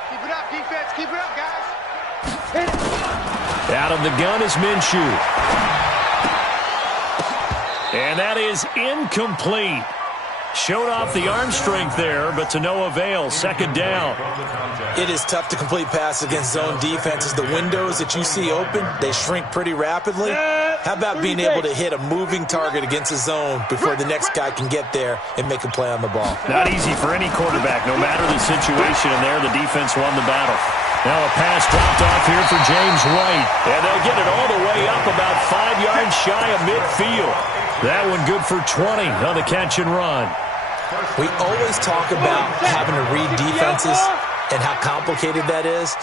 Keep it up, defense. Keep it up, guys. Out of the gun is Minshew. And that is incomplete. Showed off the arm strength there, but to no avail. 2nd down. It is tough to complete passes against zone defenses. The windows that you see open, they shrink pretty rapidly. How about being able to hit a moving target against a zone before the next guy can get there and make a play on the ball? Not easy for any quarterback, no matter the situation, and there the defense won the battle. Now a pass dropped off here for James White, and they'll get it all the way up about 5 yards shy of midfield. That one good for 20 on the catch and run. We always talk about having to read defenses and how complicated that is.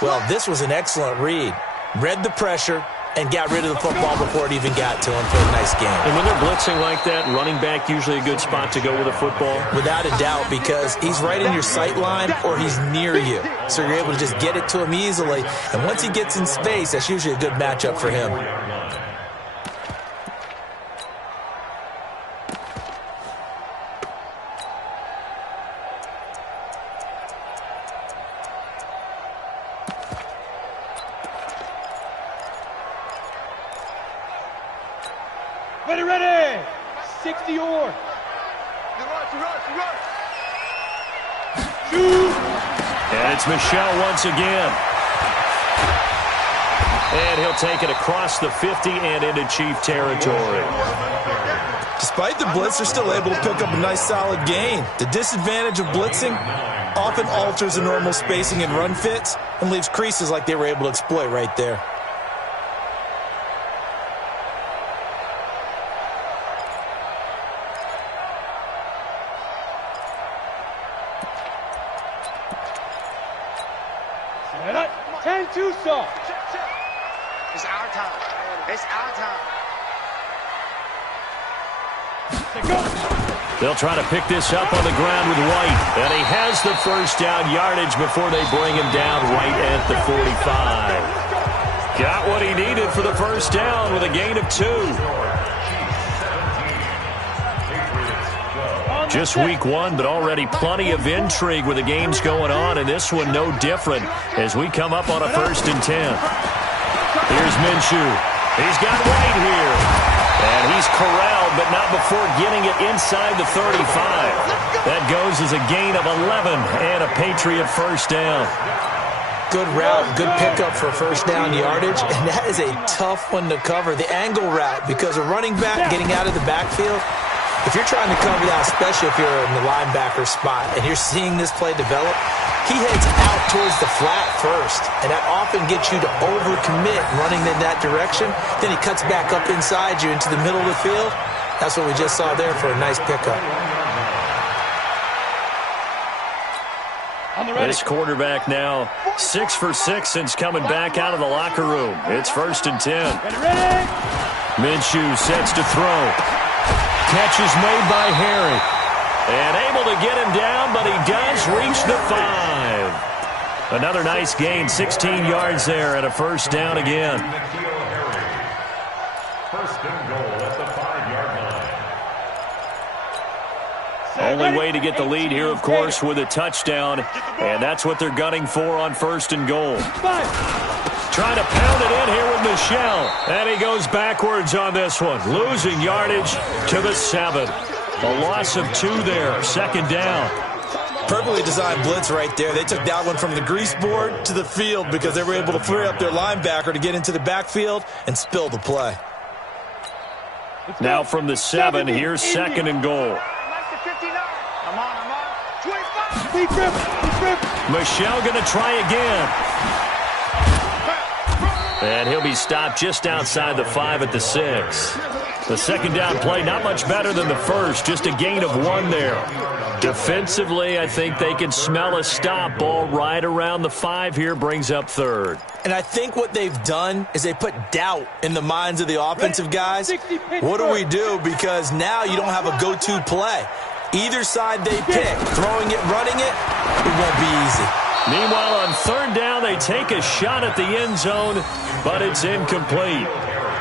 Well, this was an excellent read. Read the pressure and got rid of the football before it even got to him for a nice game. And when they're blitzing like that, running back usually a good spot to go with a football? Without a doubt, because he's right in your sight line or he's near you. So you're able to just get it to him easily. And once he gets in space, that's usually a good matchup for him. Ready! 60 or. And it's Michel once again. And he'll take it across the 50 and into Chief territory. Despite the blitz, they're still able to pick up a nice solid gain. The disadvantage of blitzing often alters the normal spacing and run fits and leaves creases like they were able to exploit right there. It's our time. It's our time. They'll try to pick this up on the ground with White. And he has the first down yardage before they bring him down right at the 45. Got what he needed for the first down with a gain of 2. Just week 1, but already plenty of intrigue with the games going on, and this one no different as we come up on a 1st and 10. Here's Minshew. He's got White here. And he's corralled, but not before getting it inside the 35. That goes as a gain of 11 and a Patriot first down. Good route, good pickup for first down yardage, and that is a tough one to cover. The angle route, because a running back getting out of the backfield, if you're trying to cover that, especially if you're in the linebacker spot and you're seeing this play develop, he heads out towards the flat first, and that often gets you to overcommit running in that direction. Then he cuts back up inside you into the middle of the field. That's what we just saw there for a nice pickup. This quarterback now 6 for 6 since coming back out of the locker room. It's 1st and 10. Minshew sets to throw. Catch is made by Harry. And able to get him down, but he does reach the 5. Another nice gain, 16 yards there, and a first down again. First and goal at the 5-yard line. Only way to get the lead here, of course, with a touchdown, and that's what they're gunning for on 1st and goal. Trying to pound it in here with Michel, and he goes backwards on this one, losing yardage to the 7. A loss of 2 there, 2nd down. Perfectly designed blitz right there. They took that one from the grease board to the field because they were able to free up their linebacker to get into the backfield and spill the play. Now from the 7, here's 2nd and goal. Michel going to try again. And he'll be stopped just outside the 5 at the 6. The 2nd down play, not much better than the first, just a gain of 1 there. Defensively, I think they can smell a stop. Ball right around the 5 here, brings up 3rd. And I think what they've done is they put doubt in the minds of the offensive guys. What do we do? Because now you don't have a go-to play. Either side they pick, throwing it, running it, it won't be easy. Meanwhile, on 3rd down, they take a shot at the end zone, but it's incomplete.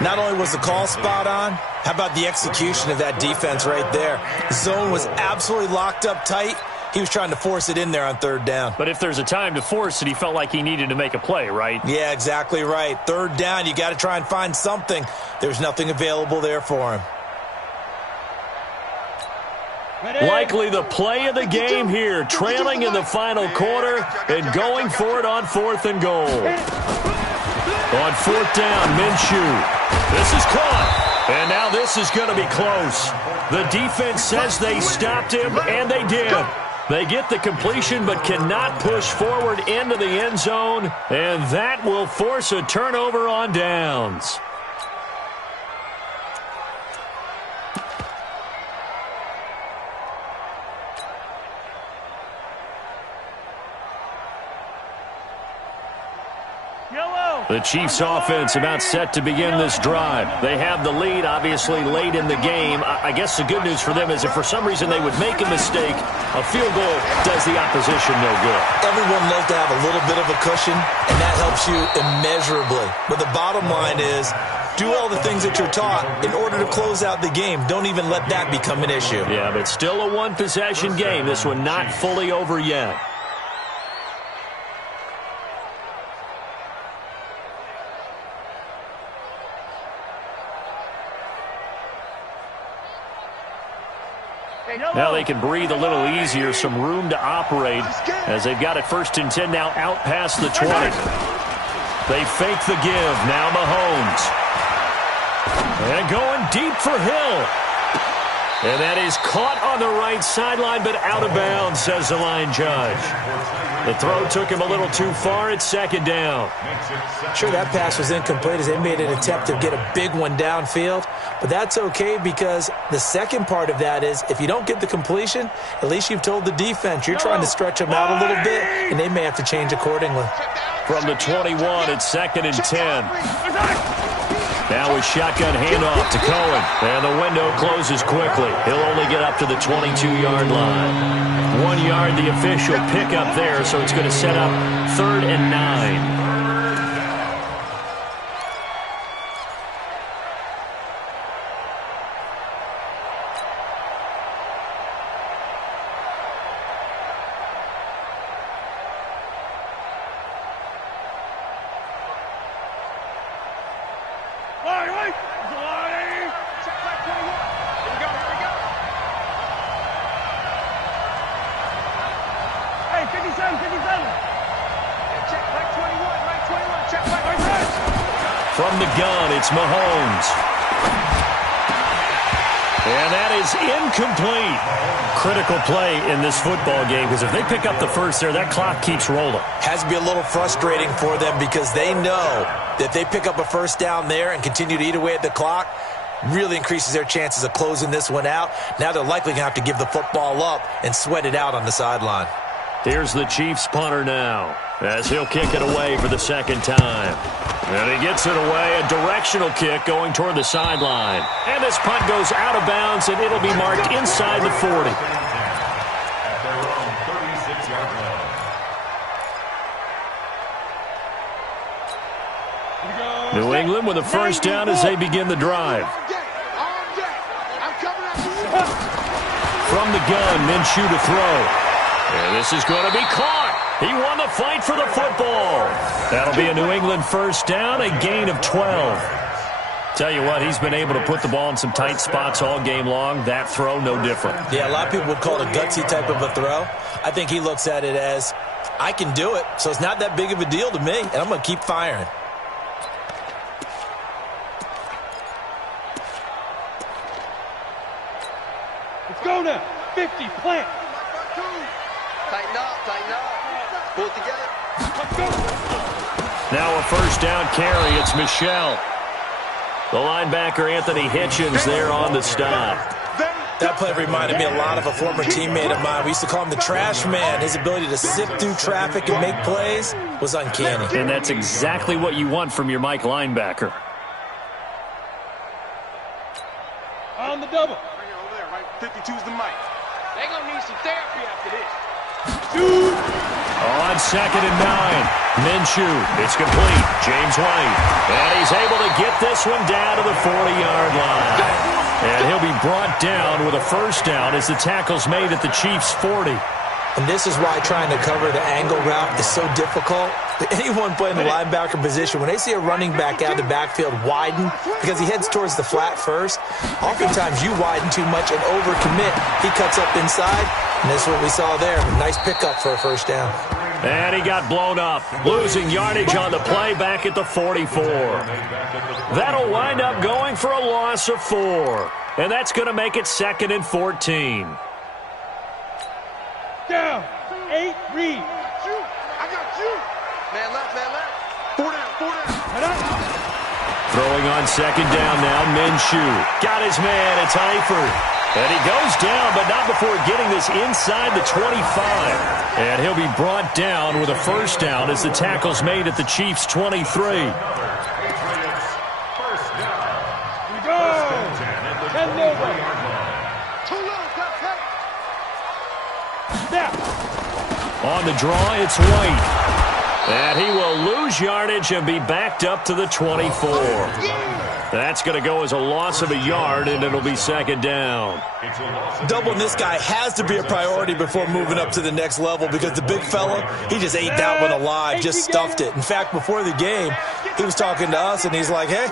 Not only was the call spot on, how about the execution of that defense right there? The zone was absolutely locked up tight. He was trying to force it in there on 3rd down. But if there's a time to force it, he felt like he needed to make a play, right? Yeah, exactly right. 3rd down, you got to try and find something. There's nothing available there for him. Likely the play of the game here, trailing in the final quarter and going for it on 4th and goal. On 4th down, Minshew. This is caught, and now this is going to be close. The defense says they stopped him, and they did. They get the completion but cannot push forward into the end zone, and that will force a turnover on downs. The Chiefs offense about set to begin this drive. They have the lead, obviously, late in the game. I guess the good news for them is if for some reason they would make a mistake, a field goal does the opposition no good. Everyone loves to have a little bit of a cushion, and that helps you immeasurably. But the bottom line is, do all the things that you're taught in order to close out the game. Don't even let that become an issue. Yeah, but still a one-possession game. This one not fully over yet. Now they can breathe a little easier, some room to operate as they've got it 1st and 10 now out past the 20. They fake the give. Now Mahomes. And going deep for Hill. And that is caught on the right sideline, but out of bounds, says the line judge. The throw took him a little too far. It's 2nd down. Sure, that pass was incomplete as they made an attempt to get a big one downfield. But that's okay because the second part of that is if you don't get the completion, at least you've told the defense you're trying to stretch them out a little bit, and they may have to change accordingly. From the 21, it's 2nd and 10. Now a shotgun handoff to Cohen. And the window closes quickly. He'll only get up to the 22-yard line. 1 yard, the official pickup there, so it's going to set up 3rd and 9. From the gun, it's Mahomes. And that is incomplete. Critical play in this football game because if they pick up the first there, that clock keeps rolling. Has to be a little frustrating for them because they know that if they pick up a first down there and continue to eat away at the clock, really increases their chances of closing this one out. Now they're likely going to have to give the football up and sweat it out on the sideline. Here's the Chiefs punter now as he'll kick it away for the 2nd time. And he gets it away, a directional kick going toward the sideline. And this punt goes out of bounds, and it'll be marked inside the 40. At their own 36-yard line. New England with a first down as they begin the drive. From the gun, Minshew to throw. And this is going to be caught. He won the fight for the football. That'll be a New England first down, a gain of 12. Tell you what, he's been able to put the ball in some tight spots all game long. That throw, no different. Yeah, a lot of people would call it a gutsy type of a throw. I think he looks at it as, I can do it, so it's not that big of a deal to me, and I'm going to keep firing. Let's go now. 50, plant. Tighten up, tighten up. Pull it together. Let's go. Now a first down carry. It's Michel. The linebacker, Anthony Hitchens, there on the stop. That play reminded me a lot of a former teammate of mine. We used to call him the trash man. His ability to sift through traffic and make plays was uncanny. And that's exactly what you want from your Mike linebacker. On the double. Bring it over there, right? 52's the mic. They're going to need some therapy after this. On 2nd and 9. Minshew. It's complete. James White. And he's able to get this one down to the 40-yard line. And he'll be brought down with a first down as the tackle's made at the Chiefs' 40. And this is why trying to cover the angle route is so difficult. Anyone playing the linebacker position, when they see a running back out of the backfield widen, because he heads towards the flat first, oftentimes you widen too much and overcommit. He cuts up inside, and that's what we saw there. Nice pickup for a first down. And he got blown up, losing yardage on the play back at the 44. That'll wind up going for a loss of 4. And that's going to make it 2nd and 14. Down. 8, read. I got you. Man left, man left. 4 down, 4 down. Throwing on 2nd down now, Minshew. Got his man, it's Eifert. And he goes down, but not before getting this inside the 25. And he'll be brought down with a first down as the tackle's made at the Chiefs' 23. Patriots, first down. We go. Too low, On the draw, it's White. And he will lose yardage and be backed up to the 24. That's going to go as a loss of a yard, and it'll be second down. Doubling this guy has to be a priority before moving up to the next level because the big fella, he just ate that one alive, just stuffed it. In fact, before the game, he was talking to us, and he's like, hey,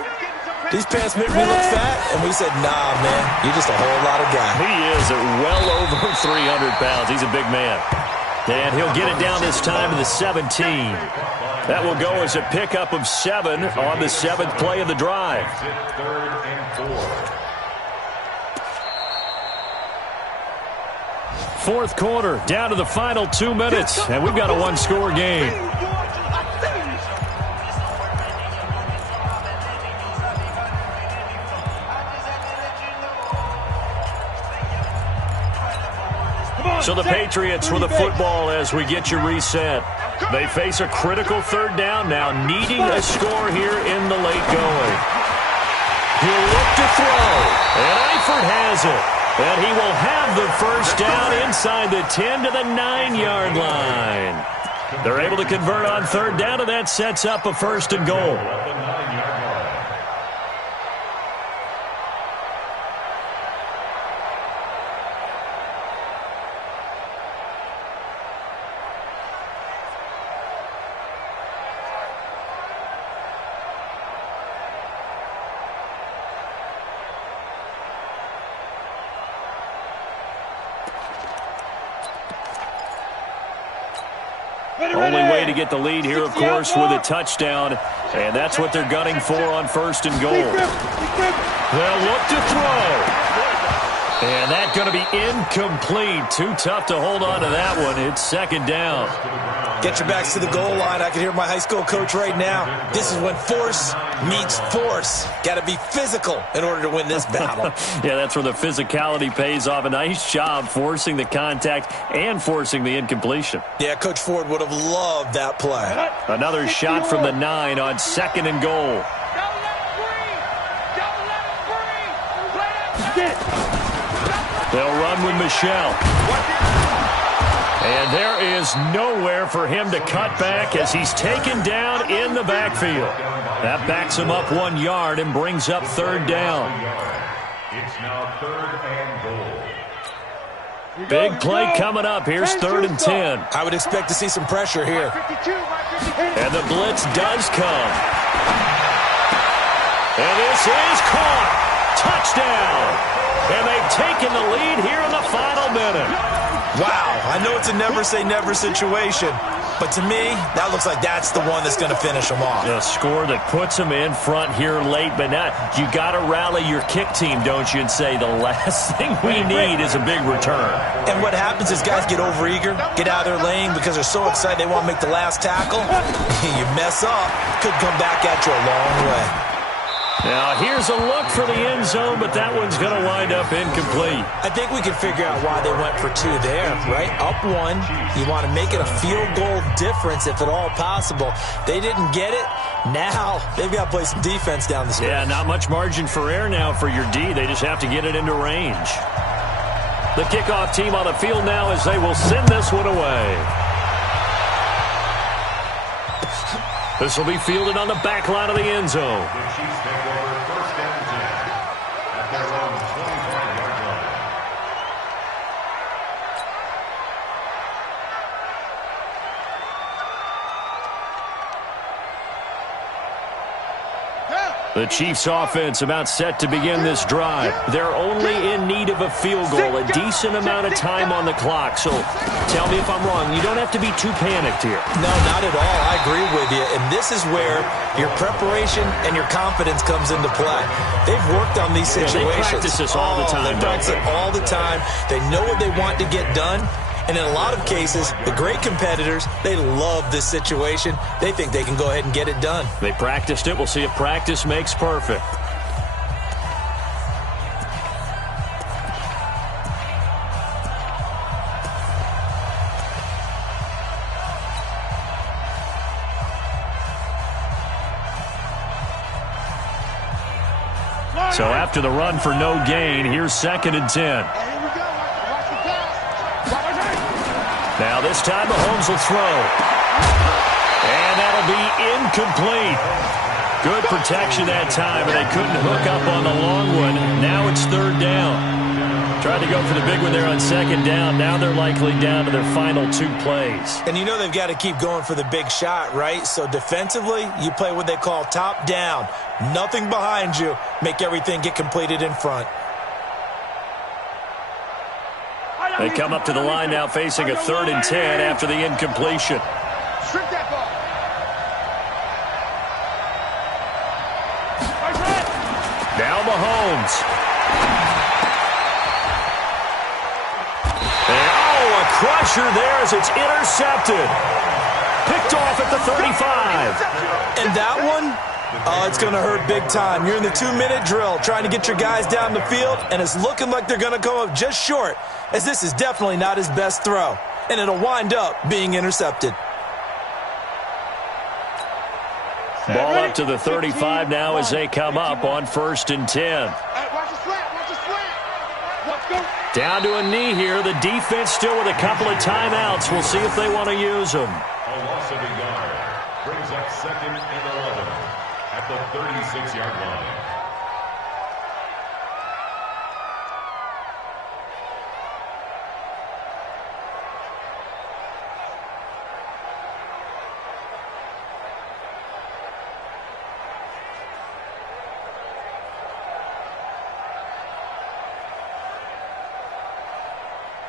these pants make me look fat. And we said, nah, man, you're just a whole lot of guy. He is at well over 300 pounds. He's a big man. And he'll get it down this time to the 17. That will go as a pickup of 7 on the 7th play of the drive. Third and 4. Fourth quarter, down to the final 2 minutes, and we've got a one-score game. So the Patriots with the football as we get you reset. They face a critical third down now, needing a score here in the late going. He'll look to throw, and Eifert has it. And he will have the first down inside the 10 to the 9-yard line. They're able to convert on third down, and that sets up a first and goal. Only way to get the lead here, of course, with a touchdown. And that's what they're gunning for on first and goal. They'll look to throw. And that's going to be incomplete. Too tough to hold on to that one. It's second down. Get your backs to the goal line. I can hear my high school coach right now. This is when force meets force. Got to be physical in order to win this battle. Yeah, that's where the physicality pays off. A nice job forcing the contact and forcing the incompletion. Yeah, Coach Ford would have loved that play. Another shot from the 9 on second and goal. They'll run with Michelle. And there is nowhere for him to cut back as he's taken down in the backfield. That backs him up 1 yard and brings up third down. It's now third and goal. Big play coming up. Here's third and 10. I would expect to see some pressure here. And the blitz does come. And this is caught. Touchdown. And they've taken the lead here in the final minute. Wow, I know it's a never-say-never situation, but to me, that looks like that's the one that's going to finish them off. A score that puts them in front here late, but now you got to rally your kick team, don't you, and say the last thing we need is a big return. And what happens is guys get overeager, get out of their lane because they're so excited they want to make the last tackle. You mess up, could come back at you a long way. Now, here's a look for the end zone, but that one's going to wind up incomplete. I think we can figure out why they went for 2 there, right? Up 1, you want to make it a field goal difference if at all possible. They didn't get it. Now, they've got to play some defense down the stretch. Yeah, not much margin for error now for your D. They just have to get it into range. The kickoff team on the field now as they will send this one away. This will be fielded on the back line of the end zone. The Chiefs take over first and 10 at their own 25-yard line. The Chiefs offense about set to begin this drive. They're only in need of a field goal, a decent amount of time on the clock. So tell me if I'm wrong. You don't have to be too panicked here. No, not at all. I agree with you. And this is where your preparation and your confidence comes into play. They've worked on these situations. They practice this all the time. They practice it all the time. They know what they want to get done. And in a lot of cases, the great competitors, they love this situation. They think they can go ahead and get it done. They practiced it. We'll see if practice makes perfect. So after the run for no gain, here's 2nd and 10. Now this time Mahomes will throw. And that'll be incomplete. Good protection that time, and they couldn't hook up on the long one. Now it's 3rd down. Tried to go for the big one there on 2nd down. Now they're likely down to their final 2 plays. And you know they've got to keep going for the big shot, right? So defensively, you play what they call top down. Nothing behind you. Make everything get completed in front. They come up to the line now facing a 3rd and 10 after the incompletion. Strip that ball. Now Mahomes. Crusher there as it's intercepted. Picked off at the 35. And that one, it's going to hurt big time. You're in the 2-minute drill trying to get your guys down the field, and it's looking like they're going to come up just short, as this is definitely not his best throw. And it'll wind up being intercepted. Ball up to the 35 now as they come up on 1st and 10. Down to a knee here. The defense still with a couple of timeouts. We'll see if they want to use them. A loss of a yard brings up 2nd and 11 at the 36-yard line.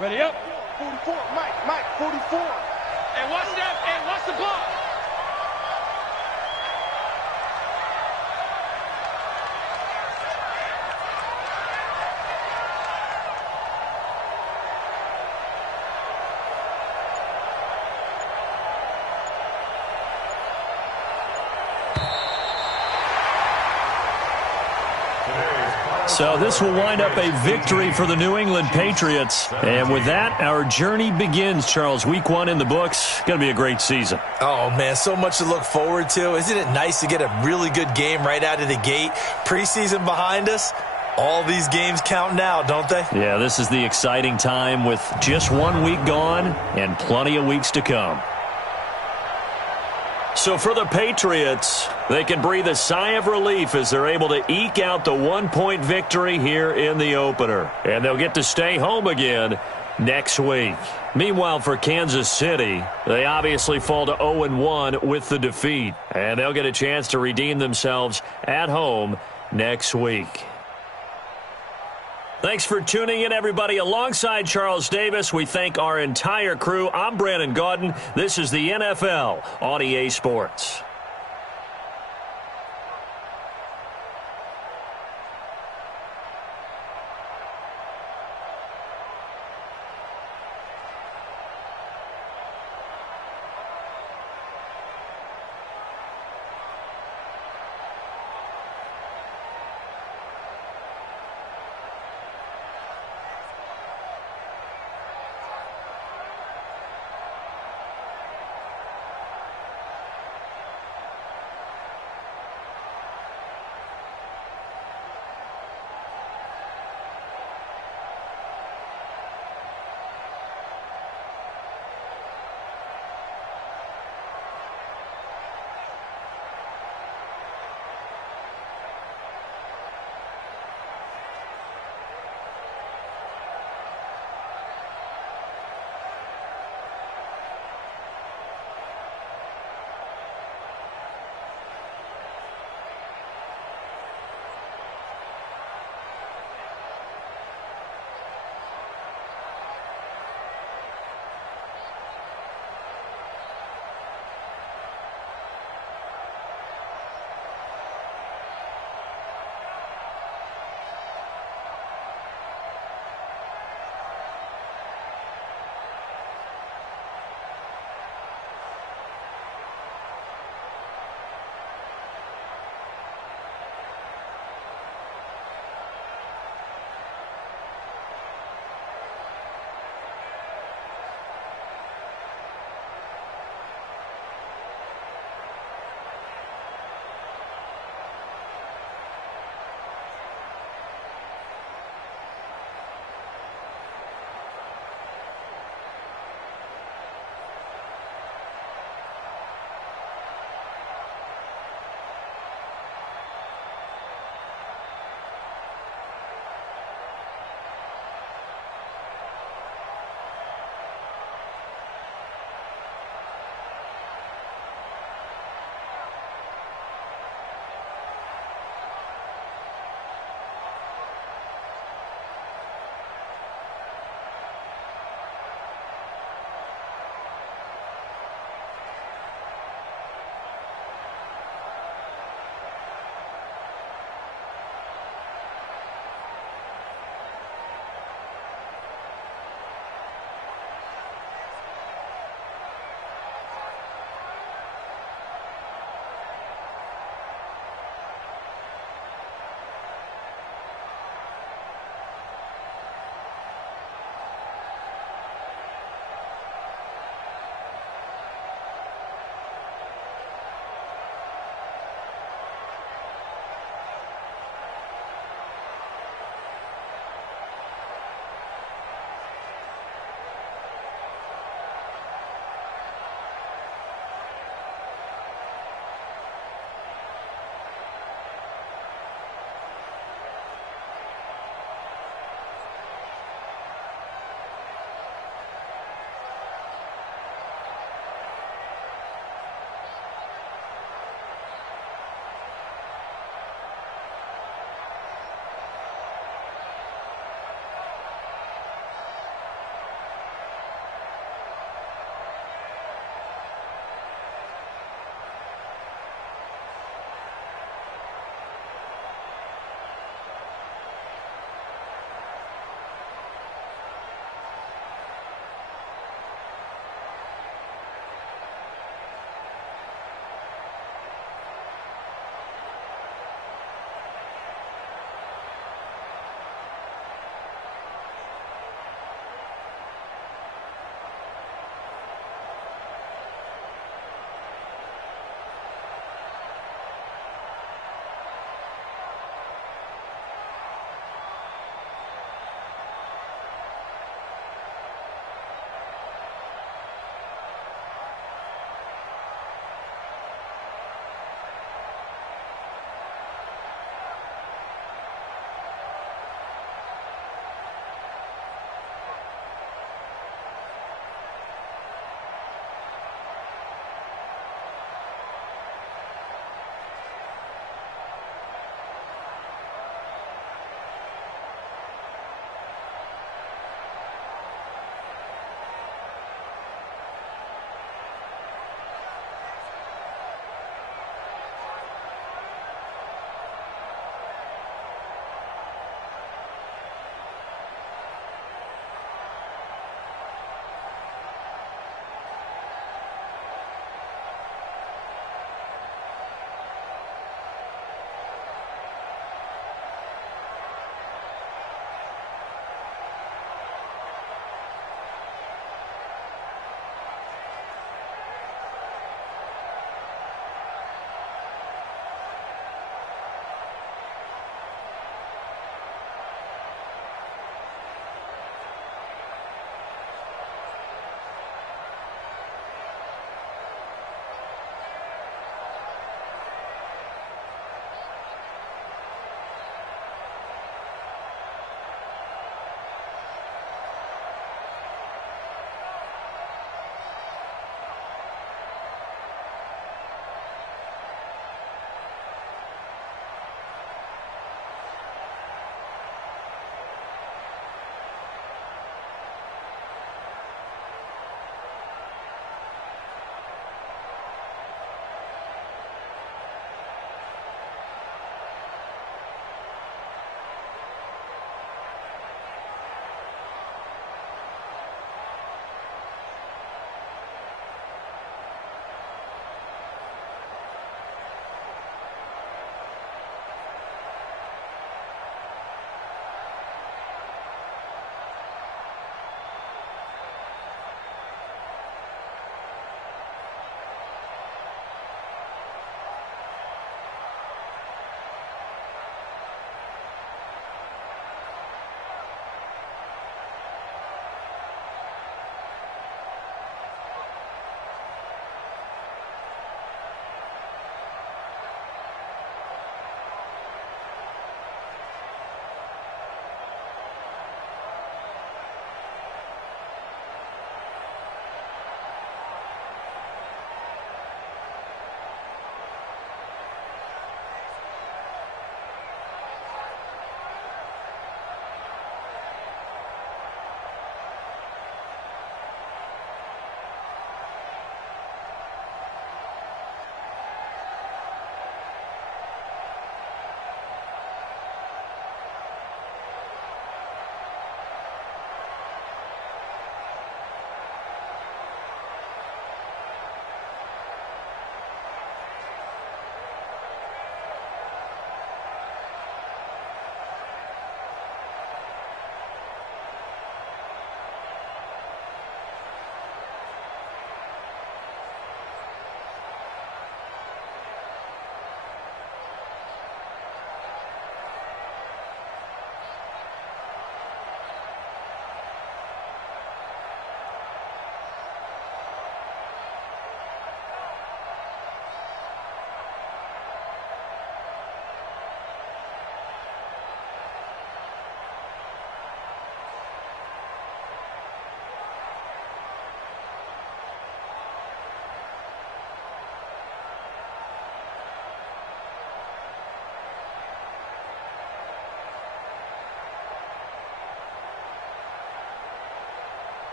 Ready up. 44. Mike, 44. And watch that. And watch the block. So this will wind up a victory for the New England Patriots. And with that, our journey begins, Charles. Week 1 in the books. Going to be a great season. Oh, man, so much to look forward to. Isn't it nice to get a really good game right out of the gate? Preseason behind us. All these games count now, don't they? Yeah, this is the exciting time with just 1 week gone and plenty of weeks to come. So for the Patriots, they can breathe a sigh of relief as they're able to eke out the 1-point victory here in the opener. And they'll get to stay home again next week. Meanwhile, for Kansas City, they obviously fall to 0-1 with the defeat. And they'll get a chance to redeem themselves at home next week. Thanks for tuning in, everybody. Alongside Charles Davis, we thank our entire crew. I'm Brandon Gaudin. This is the NFL on EA Sports.